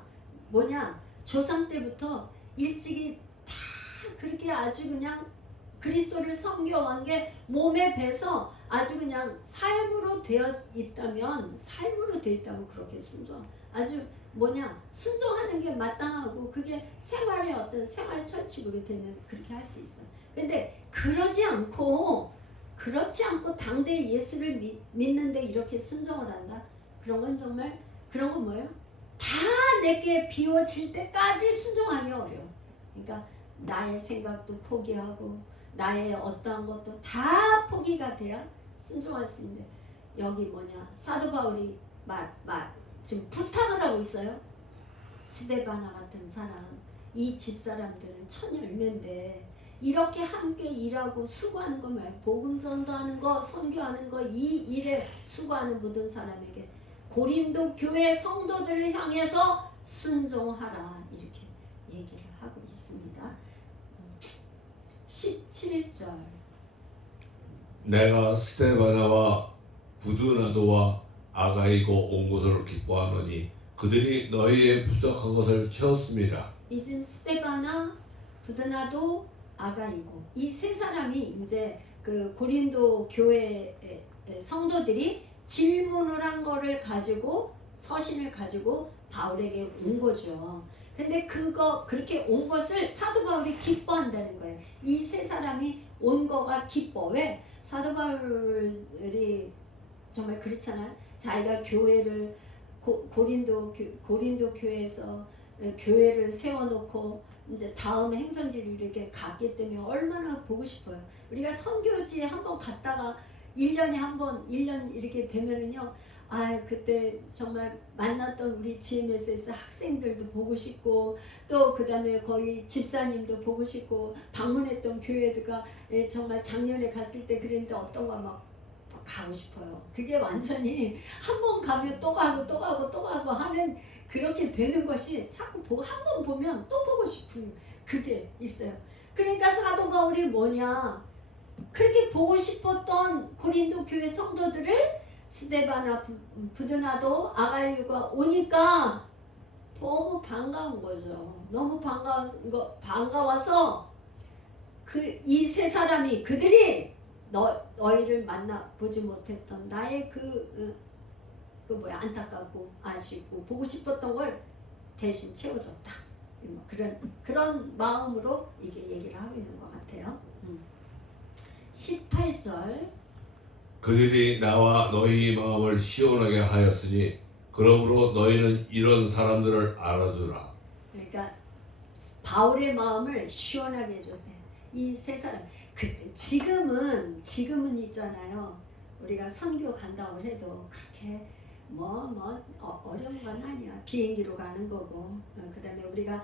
조상 때부터 일찍이 다 그렇게 아주 그냥 그리스도를 섬겨온 게 몸에 배서 아주 그냥 삶으로 되어 있다면 그렇게 순종. 아주 순종하는 게 마땅하고 그게 생활의 어떤 생활 철칙으로 되면 그렇게 할 수 있어요. 근데 그렇지 않고 당대 예수를 믿는데 이렇게 순종을 한다? 그런 건 뭐예요? 다 내게 비워질 때까지 순종하기 어려워. 그러니까 나의 생각도 포기하고 나의 어떠한 것도 다 포기가 돼야 순종할 수 있는데 여기 사도 바울이 지금 부탁을 하고 있어요. 스데바나 같은 사람, 이 집사람들은 첫열매인데 이렇게 함께 일하고 수고하는 거 말고 복음 전도하는 거, 선교하는 거, 이 일에 수고하는 모든 사람에게 고린도 교회 성도들을 향해서 순종하라 이렇게 얘기를 하고 있습니다. 17절 내가 스데바나와 부드나도와 아가이고 온 것을 기뻐하노니 그들이 너희의 부족한 것을 채웠습니다. 이제 스데바나, 부드나도, 아가이고 이 세 사람이 이제 그 고린도 교회 성도들이 질문을 한 거를 가지고 서신을 가지고 바울에게 온 거죠. 근데 그렇게 온 것을 사도 바울이 기뻐한다는 거예요. 이 세 사람이 온 거가 기뻐. 왜? 사도 바울이 정말 그렇잖아요. 자기가 교회를 고린도 교회에서 교회를 세워놓고 이제 다음 행선지를 이렇게 갔기 때문에 얼마나 보고 싶어요. 우리가 선교지에 한번 갔다가 1년에 한번 1년 이렇게 되면은요, 그때 정말 만났던 우리 GMS에서 학생들도 보고 싶고, 또 그 다음에 거기 집사님도 보고 싶고, 방문했던 교회가 정말 작년에 갔을 때 그랬는데 어떤 거 막 가고 싶어요. 그게 완전히 한 번 가면 또 가고 또 가고 또 가고 하는, 그렇게 되는 것이 자꾸 한 번 보면 또 보고 싶은 그게 있어요. 그러니까 사도 바울이 뭐냐, 그렇게 보고 싶었던 고린도 교회 성도들을 스데바나 부드나도 아가이유가 오니까 너무 반가운 거죠. 너무 반가워서 이 세 사람이 그들이 너희를 만나보지 못했던 나의 안타깝고 아쉽고 보고 싶었던 걸 대신 채워줬다. 그런 마음으로 이게 얘기를 하고 있는 것 같아요. 18절. 그들이 나와 너희 마음을 시원하게 하였으니 그러므로 너희는 이런 사람들을 알아주라. 그러니까 바울의 마음을 시원하게 해줬대. 이 세 사람. 그때 지금은 있잖아요. 우리가 선교 간다고 해도 그렇게 어려운 건 아니야. 비행기로 가는 거고, 그 다음에 우리가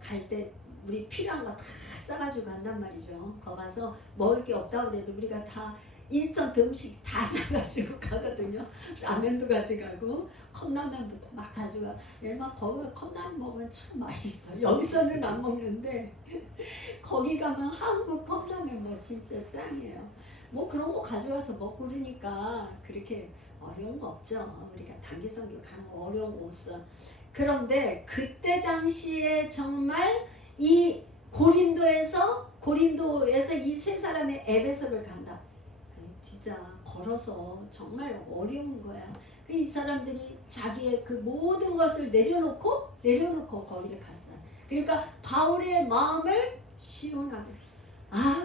갈 때 우리 필요한 거 다 싸가지고 간단 말이죠. 거기 가서 먹을 게 없다고 그래도 우리가 다 인스턴트 음식 다 싸가지고 가거든요. 라면도 가져가고 컵라면부터 막 가져가. 거기 컵라면 먹으면 참 맛있어. 여기서는 안 먹는데 거기 가면 한국 컵라면 진짜 짱이에요. 그런 거 가져와서 먹고 그러니까 그렇게 어려운 거 없죠. 우리가 단기 선교 가는 거 어려운 거 없어. 그런데 그때 당시에 정말 이 고린도에서 이 세 사람의 에베소를 간다. 진짜 걸어서 정말 어려운 거야. 이 사람들이 자기의 그 모든 것을 내려놓고 거기를 갔다. 그러니까 바울의 마음을 시원하게.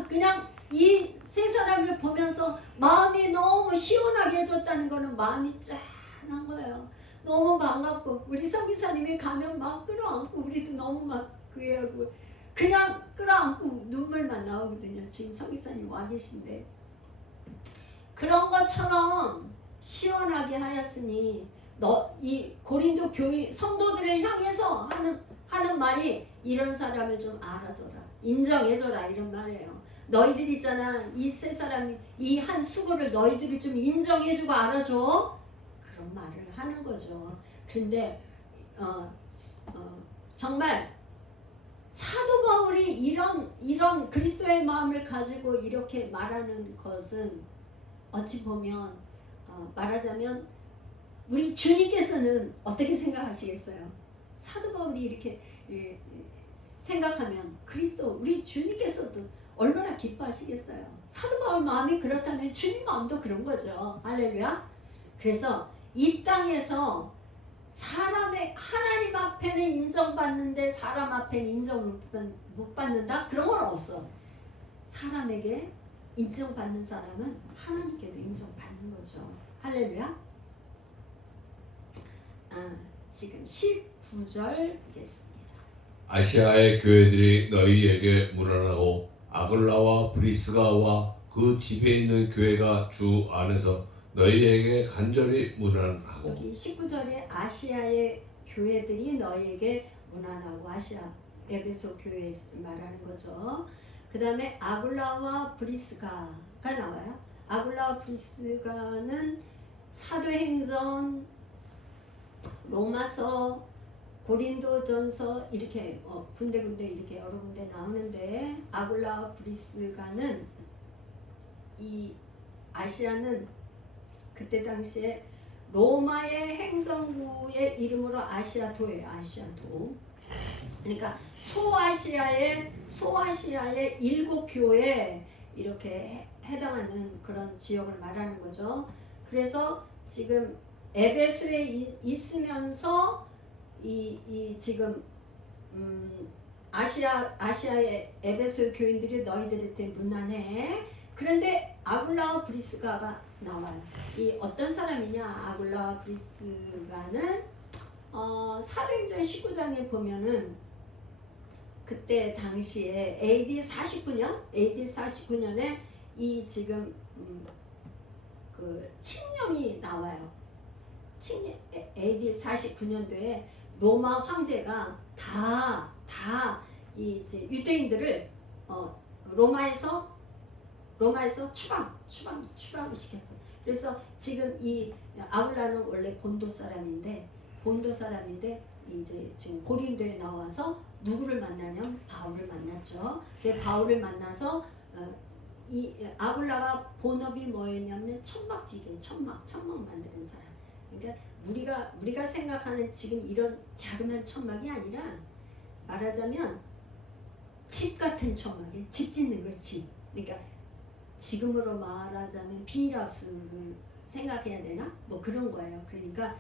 그냥 이 세 사람을 보면서 마음이 너무 시원하게 해줬다는 거는 마음이 짠한 거예요. 너무 반갑고, 우리 성기사님이 가면 막 끌어안고, 우리도 너무 막 그래하고 그냥 끌어안고 눈물만 나오거든요. 지금 성기사님 와 계신데 그런 것처럼 시원하게 하였으니 이 고린도 교회 성도들을 향해서 하는 말이 이런 사람을 좀 알아줘라, 인정해줘라, 이런 말이에요. 너희들 있잖아, 이 세 사람이 이 한 수고를 너희들이 좀 인정해주고 알아줘, 그런 말을 하는 거죠. 근데 정말 사도 바울이 이런 그리스도의 마음을 가지고 이렇게 말하는 것은 어찌 보면 말하자면 우리 주님께서는 어떻게 생각하시겠어요? 사도 바울이 이렇게 생각하면 그리스도 우리 주님께서도 얼마나 기뻐하시겠어요? 사도 바울 마음이 그렇다면 주님 마음도 그런 거죠. 할렐루야. 그래서 이 땅에서 하나님 앞에는 인정받는데 사람 앞에는 인정을 못 받는다? 그런 건 없어. 사람에게 인정받는 사람은 하나님께도 인정받는 거죠. 할렐루야. 지금 19절 보겠습니다. 아시아의 교회들이 너희에게 문안하고 아글라와 브리스가와 그 집에 있는 교회가 주 안에서 너희에게 간절히 문안하고. 여기 19절에 아시아의 교회들이 너희에게 문안하고, 아시아 에베소 교회 말하는 거죠. 그 다음에 아굴라와 브리스가가 나와요. 아굴라와 브리스가는 사도행전, 로마서, 고린도전서 이렇게 군데군데 이렇게 여러 군데 나오는데, 아굴라와 브리스가는 이 아시아는 그때 당시에 로마의 행정구의 이름으로 아시아도예요. 아시아도. 그러니까 소아시아의 7교회 이렇게 해당하는 그런 지역을 말하는 거죠. 그래서 지금 에베소에 있으면서 이 지금 아시아의 에베소 교인들이 너희들한테 무난해. 그런데 아굴라와 브리스가가 나와요. 이 어떤 사람이냐? 아굴라와 브리스가는 사도행전 19장에 보면은 그때 당시에 AD 49년에 이 지금 그 칙령이 나와요. AD 49년도에 로마 황제가 다 이 유대인들을 로마에서 추방을 시켰어요. 그래서 지금 이 아굴라는 원래 본도 사람인데 이제 지금 고린도에 나와서 누구를 만나냐면 바울을 만났죠. 바울을 만나서 이 아굴라가 본업이 뭐였냐면 천막지대, 천막 만드는 사람. 그러니까 우리가 생각하는 지금 이런 자그마한 천막이 아니라 말하자면 집 같은 천막이에요. 집 짓는 거 집. 그러니까 지금으로 말하자면 비닐하우스를 생각해야 되나? 뭐 그런 거예요. 그러니까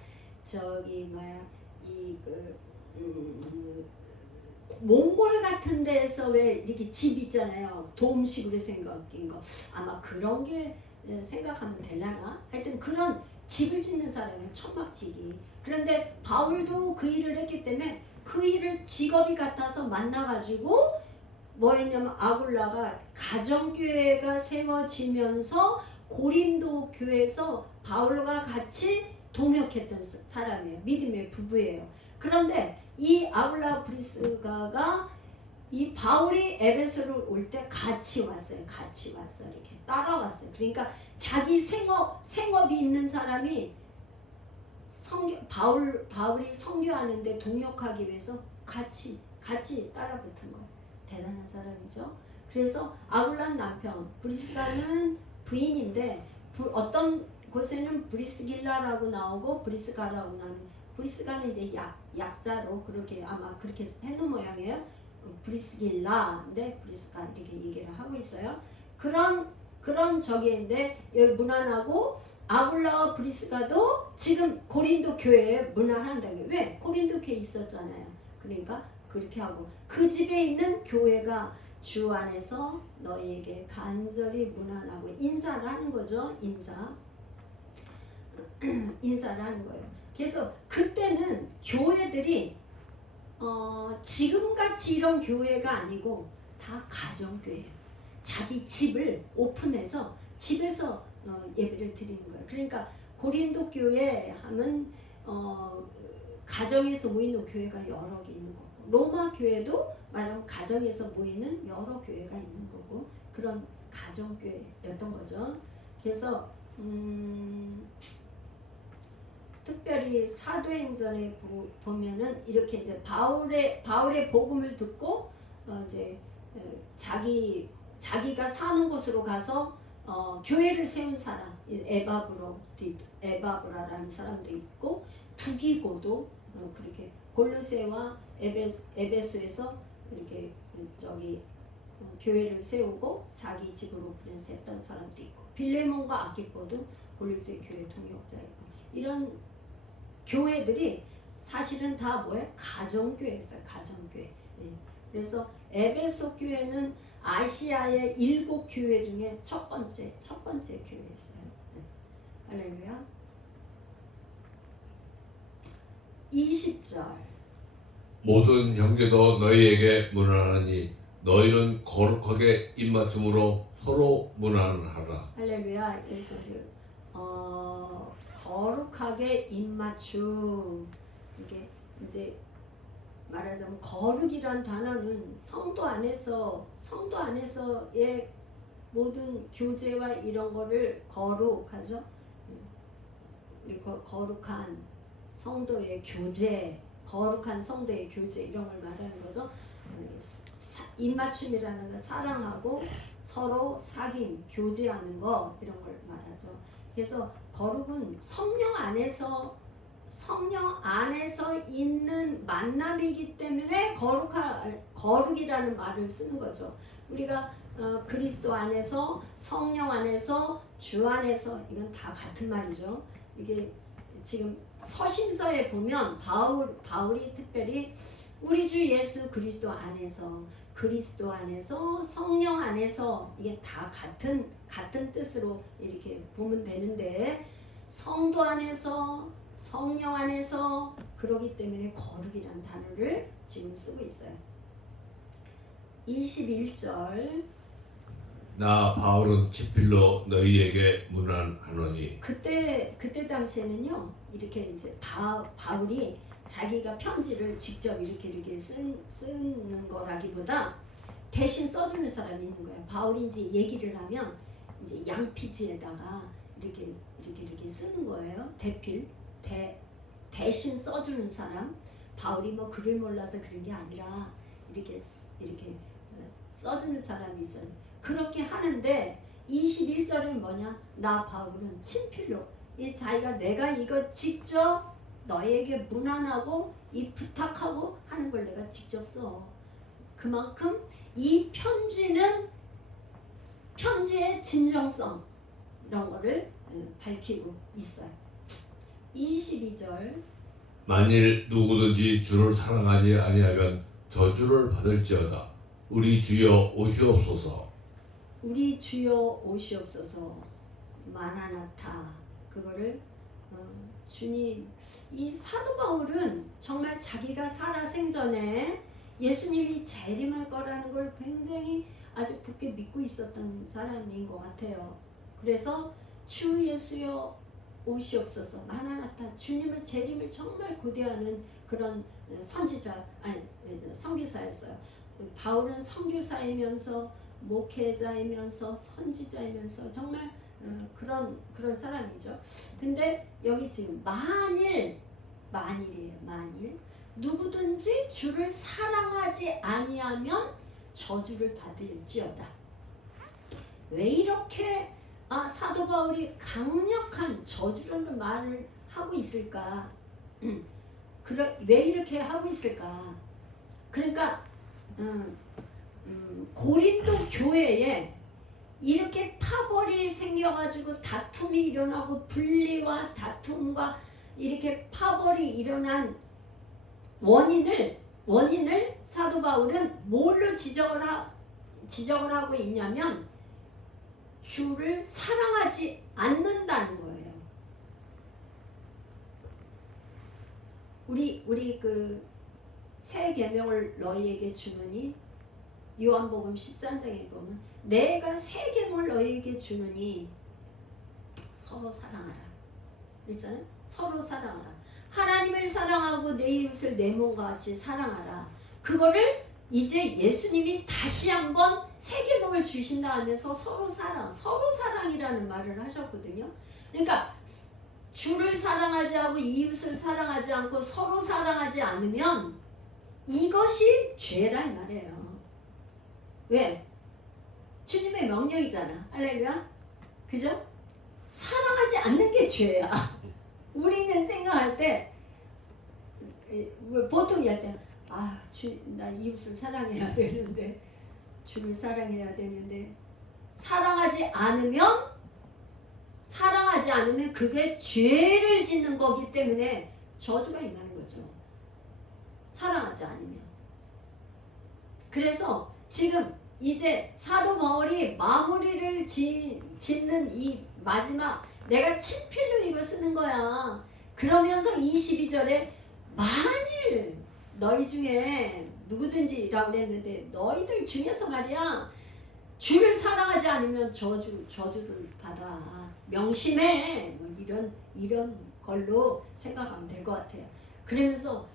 저기 몽골 같은 데에서 왜 이렇게 집 있잖아요. 도움식으로 생각인 거. 아마 그런 게 생각하면 되려나? 하여튼 그런 집을 짓는 사람은 천막지기. 그런데 바울도 그 일을 했기 때문에 그 일을 직업이 같아서 만나가지고 뭐였냐면 아굴라가 가정교회가 세워지면서 고린도 교회에서 바울과 같이 동역했던 사람이에요. 믿음의 부부예요. 그런데 이 아굴라 브리스가가 이 바울이 에베소를 올 때 같이 왔어요. 이렇게 따라왔어요. 그러니까 자기 생업이 있는 사람이 바울이 선교하는데 동역하기 위해서 같이 따라붙은 거예요. 대단한 사람이죠. 그래서 아굴라 남편 브리스가는 부인인데 어떤 곳에는 브리스길라라고 나오고 브리스가라고 나오는 브리스가는 이제 약자로 그렇게 아마 그렇게 해놓은 모양이에요. 브리스길라인데 브리스가 이렇게 얘기를 하고 있어요. 그런 저기인데 여기 문안하고 아굴라와 브리스가도 지금 고린도 교회에 문안한다고요. 왜? 고린도 교회 있었잖아요. 그러니까 그렇게 하고 그 집에 있는 교회가 주 안에서 너희에게 간절히 문안하고 인사를 하는 거죠. 인사를 하는 거예요. 그래서 그때는 교회들이 지금같이 이런 교회가 아니고 다 가정교회예요. 자기 집을 오픈해서 집에서 예배를 드리는 거예요. 그러니까 고린도 교회 하면 가정에서 모이는 교회가 여러 개 있는 거고 로마 교회도 말하면 가정에서 모이는 여러 교회가 있는 거고 그런 가정교회였던 거죠. 그래서 특별히 사도행전에 보면은 이렇게 이제 바울의 복음을 듣고 이제 자기가 사는 곳으로 가서 교회를 세운 사람 에바브라라는 사람도 있고 두기고도 그렇게 골로새와 에베소에서 이렇게 교회를 세우고 자기 집으로 보내서 했던 사람도 있고 빌레몬과 아키포도 골로새 교회 동역자이고 이런 교회들이 사실은 다 뭐예요? 가정교회였어요. 가정교회. 그래서 에베소 교회는 아시아의 7교회 중에 첫 번째 교회였어요. 할렐루야. 20절 모든 형제도 너희에게 문안하니 너희는 거룩하게 입맞춤으로 서로 문안하라. 할렐루야. 그래서 거룩하게 입맞춤 이게 이제 말하자면 거룩이란 단어는 성도 안에서의 모든 교제와 이런 거를 거룩하죠. 그리고 거룩한 성도의 교제 이런 걸 말하는 거죠. 입맞춤이라는 건 사랑하고 서로 사귐, 교제하는 거 이런 걸 말하죠. 그래서 거룩은 성령 안에서 있는 만남이기 때문에 거룩이라는 말을 쓰는 거죠. 우리가 그리스도 안에서 성령 안에서 주 안에서 이건 다 같은 말이죠. 이게 지금 서신서에 보면 바울이 특별히 우리 주 예수 그리스도 안에서 성령 안에서 이게 다 같은 뜻으로 이렇게 보면 되는데 성도 안에서 성령 안에서 그러기 때문에 거룩이라는 단어를 지금 쓰고 있어요. 21절 나 바울은 친필로 너희에게 문안하노니. 그때 당시에는요 이렇게 이제 바울이 자기가 편지를 직접 이렇게 쓰는 거라기보다 대신 써주는 사람이 있는 거예요. 바울이 이제 얘기를 하면 이제 양피지에다가 이렇게 쓰는 거예요. 대신 써주는 사람. 바울이 뭐 글을 몰라서 그런 게 아니라 이렇게 써주는 사람이 있어요. 그렇게 하는데 21절에 뭐냐? 나 바울은 친필로 내가 이거 직접 너에게 문안하고 이 부탁하고 하는 걸 내가 직접 써. 그만큼 이 편지의 진정성 이런 거를 밝히고 있어요. 22절 만일 누구든지 주를 사랑하지 아니하면 저주를 받을지어다. 우리 주여 오시옵소서. 우리 주여 오시옵소서. 마나나타 그거를 주님. 이 사도 바울은 정말 자기가 살아생전에 예수님이 재림할 거라는 걸 굉장히 아주 굳게 믿고 있었던 사람인 것 같아요. 그래서 주 예수여 오시옵소서. 마나나타 주님을 재림을 정말 고대하는 그런 선교사였어요. 바울은 선교사이면서 목회자이면서 선지자이면서 정말 그런 사람이죠. 근데 여기 지금 만일이에요. 만일 누구든지 주를 사랑하지 아니하면 저주를 받을지어다. 왜 이렇게 사도 바울이 강력한 저주라는 말을 하고 있을까? 왜 이렇게 하고 있을까? 그러니까 고린도 교회에 이렇게 파벌이 생겨가지고 다툼이 일어나고 분리와 다툼과 이렇게 파벌이 일어난 원인을 사도 바울은 뭘로 지적을 하고 있냐면 주를 사랑하지 않는다는 거예요. 우리 그 새 계명을 너희에게 주느니 요한복음 13장에 보면 내가 새 계명을 너희에게 주느니 서로 사랑하라. 그랬잖아요. 서로 사랑하라. 하나님을 사랑하고 내 이웃을 내 몸과 같이 사랑하라. 그거를 이제 예수님이 다시 한번 새 계명을 주신다 하면서 서로 사랑이라는 말을 하셨거든요. 그러니까 주를 사랑하지 않고 이웃을 사랑하지 않고 서로 사랑하지 않으면 이것이 죄라 이 말이에요. 왜? 주님의 명령이잖아. 할렐루야. 그죠? 사랑하지 않는 게 죄야. 우리는 생각할 때 보통 얘기할 때 나 이웃을 사랑해야 되는데 주를 사랑해야 되는데 사랑하지 않으면 그게 죄를 짓는 거기 때문에 저주가 임하는 거죠. 사랑하지 않으면. 그래서 지금 이제 사도 바울이 마무리를 짓는 이 마지막 내가 친필로 이걸 쓰는 거야. 그러면서 22절에 만일 너희 중에 누구든지라고 그랬는데 너희들 중에서 말이야 주를 사랑하지 않으면 저주를 받아. 명심해. 뭐 이런 걸로 생각하면 될 것 같아요. 그러면서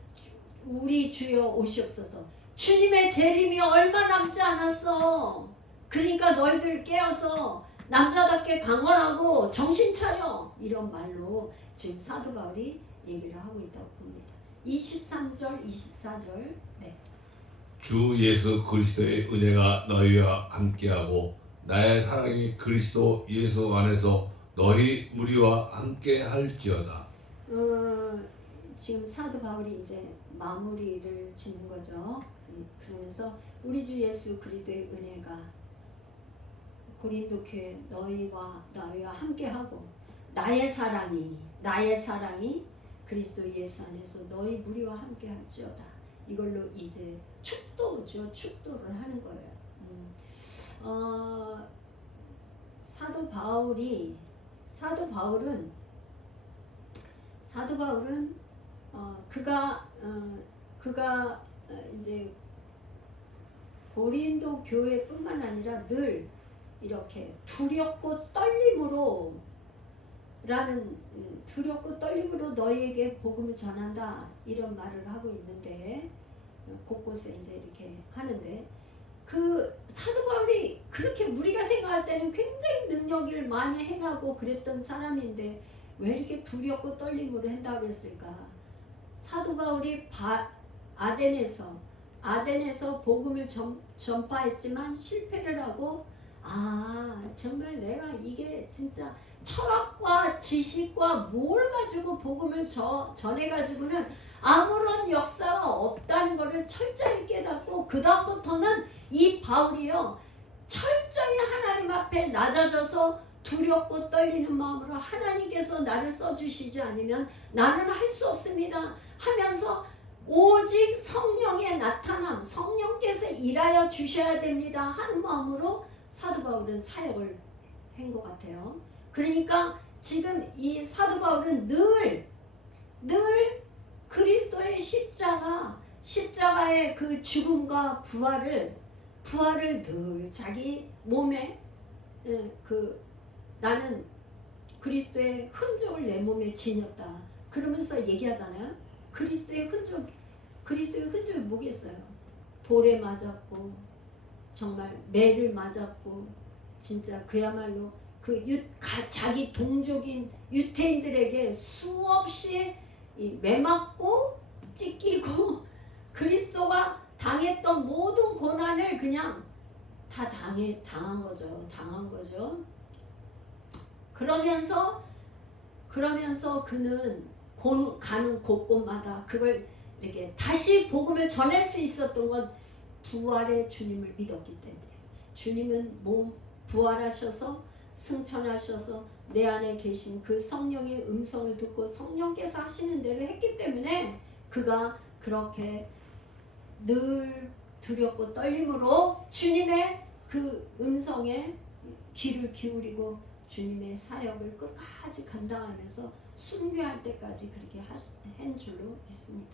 우리 주여 오시옵소서. 주님의 재림이 얼마 남지 않았어. 그러니까 너희들 깨어서 남자답게 강건하고 정신 차려. 이런 말로 지금 사도 바울이 얘기를 하고 있다고 봅니다. 23절, 24절. 네. 주 예수 그리스도의 은혜가 너희와 함께하고 나의 사랑이 그리스도 예수 안에서 너희 무리와 함께 할지어다. 지금 사도 바울이 이제 마무리를 짓는 거죠. 그러면서 우리 주 예수 그리스도의 은혜가 고린도 교회 너희와 함께하고 나의 사랑이 그리스도 예수 안에서 너희 무리와 함께 할지어다. 이걸로 이제 축도죠. 축도를 하는 거예요. 사도 바울은 그가 이제 고린도 교회뿐만 아니라 늘 이렇게 두렵고 떨림으로 너희에게 복음을 전한다 이런 말을 하고 있는데 곳곳에 이제 이렇게 하는데 그 사도 바울이 그렇게 우리가 생각할 때는 굉장히 능력을 많이 행하고 그랬던 사람인데 왜 이렇게 두렵고 떨림으로 한다고 했을까? 사도 바울이 아덴에서 복음을 전파했지만 실패를 하고 정말 내가 이게 진짜 철학과 지식과 뭘 가지고 복음을 전해가지고는 아무런 역사가 없다는 것을 철저히 깨닫고 그 다음부터는 이 바울이요 철저히 하나님 앞에 낮아져서 두렵고 떨리는 마음으로 하나님께서 나를 써주시지 않으면 나는 할 수 없습니다 하면서 오직 성령의 나타남, 성령께서 일하여 주셔야 됩니다 하는 마음으로 사도 바울은 사역을 한 것 같아요. 그러니까 지금 이 사도 바울은 늘 그리스도의 십자가의 그 죽음과 부활을 늘 자기 몸에 나는 그리스도의 흔적을 내 몸에 지녔다. 그러면서 얘기하잖아요. 그리스도의 흔적이 뭐겠어요? 돌에 맞았고 정말 매를 맞았고 진짜 그야말로 자기 동족인 유태인들에게 수없이 매맞고 찢기고 그리스도가 당했던 모든 고난을 그냥 다 당한 거죠. 그러면서 그는 가는 곳곳마다 그걸 이렇게 다시 복음을 전할 수 있었던 건 부활의 주님을 믿었기 때문에 주님은 부활하셔서 승천하셔서 내 안에 계신 그 성령의 음성을 듣고 성령께서 하시는 대로 했기 때문에 그가 그렇게 늘 두렵고 떨림으로 주님의 그 음성에 귀를 기울이고 주님의 사역을 끝까지 감당하면서 순교할 때까지 그렇게 한 줄로 믿습니다.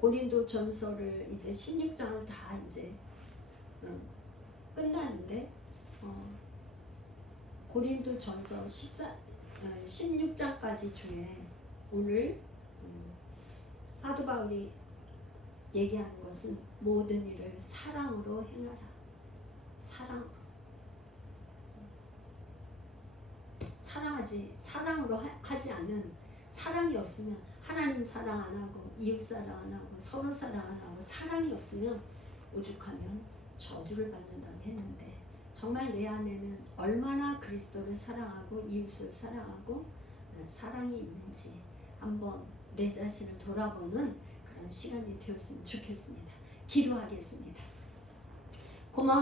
고린도 전서를 이제 16장을 다 이제 끝나는데 고린도 전서 16장까지 중에 오늘 사도 바울이 얘기하는 것은 모든 일을 사랑으로 행하라. 사랑으로 하지 않는 사랑이 없으면 하나님 사랑 안 하고 이웃 사랑 안 하고 서로 사랑 안 하고 사랑이 없으면 오죽하면 저주를 받는다고 했는데 정말 내 안에는 얼마나 그리스도를 사랑하고 이웃을 사랑하고 사랑이 있는지 한번 내 자신을 돌아보는 그런 시간이 되었으면 좋겠습니다. 기도하겠습니다. 고마운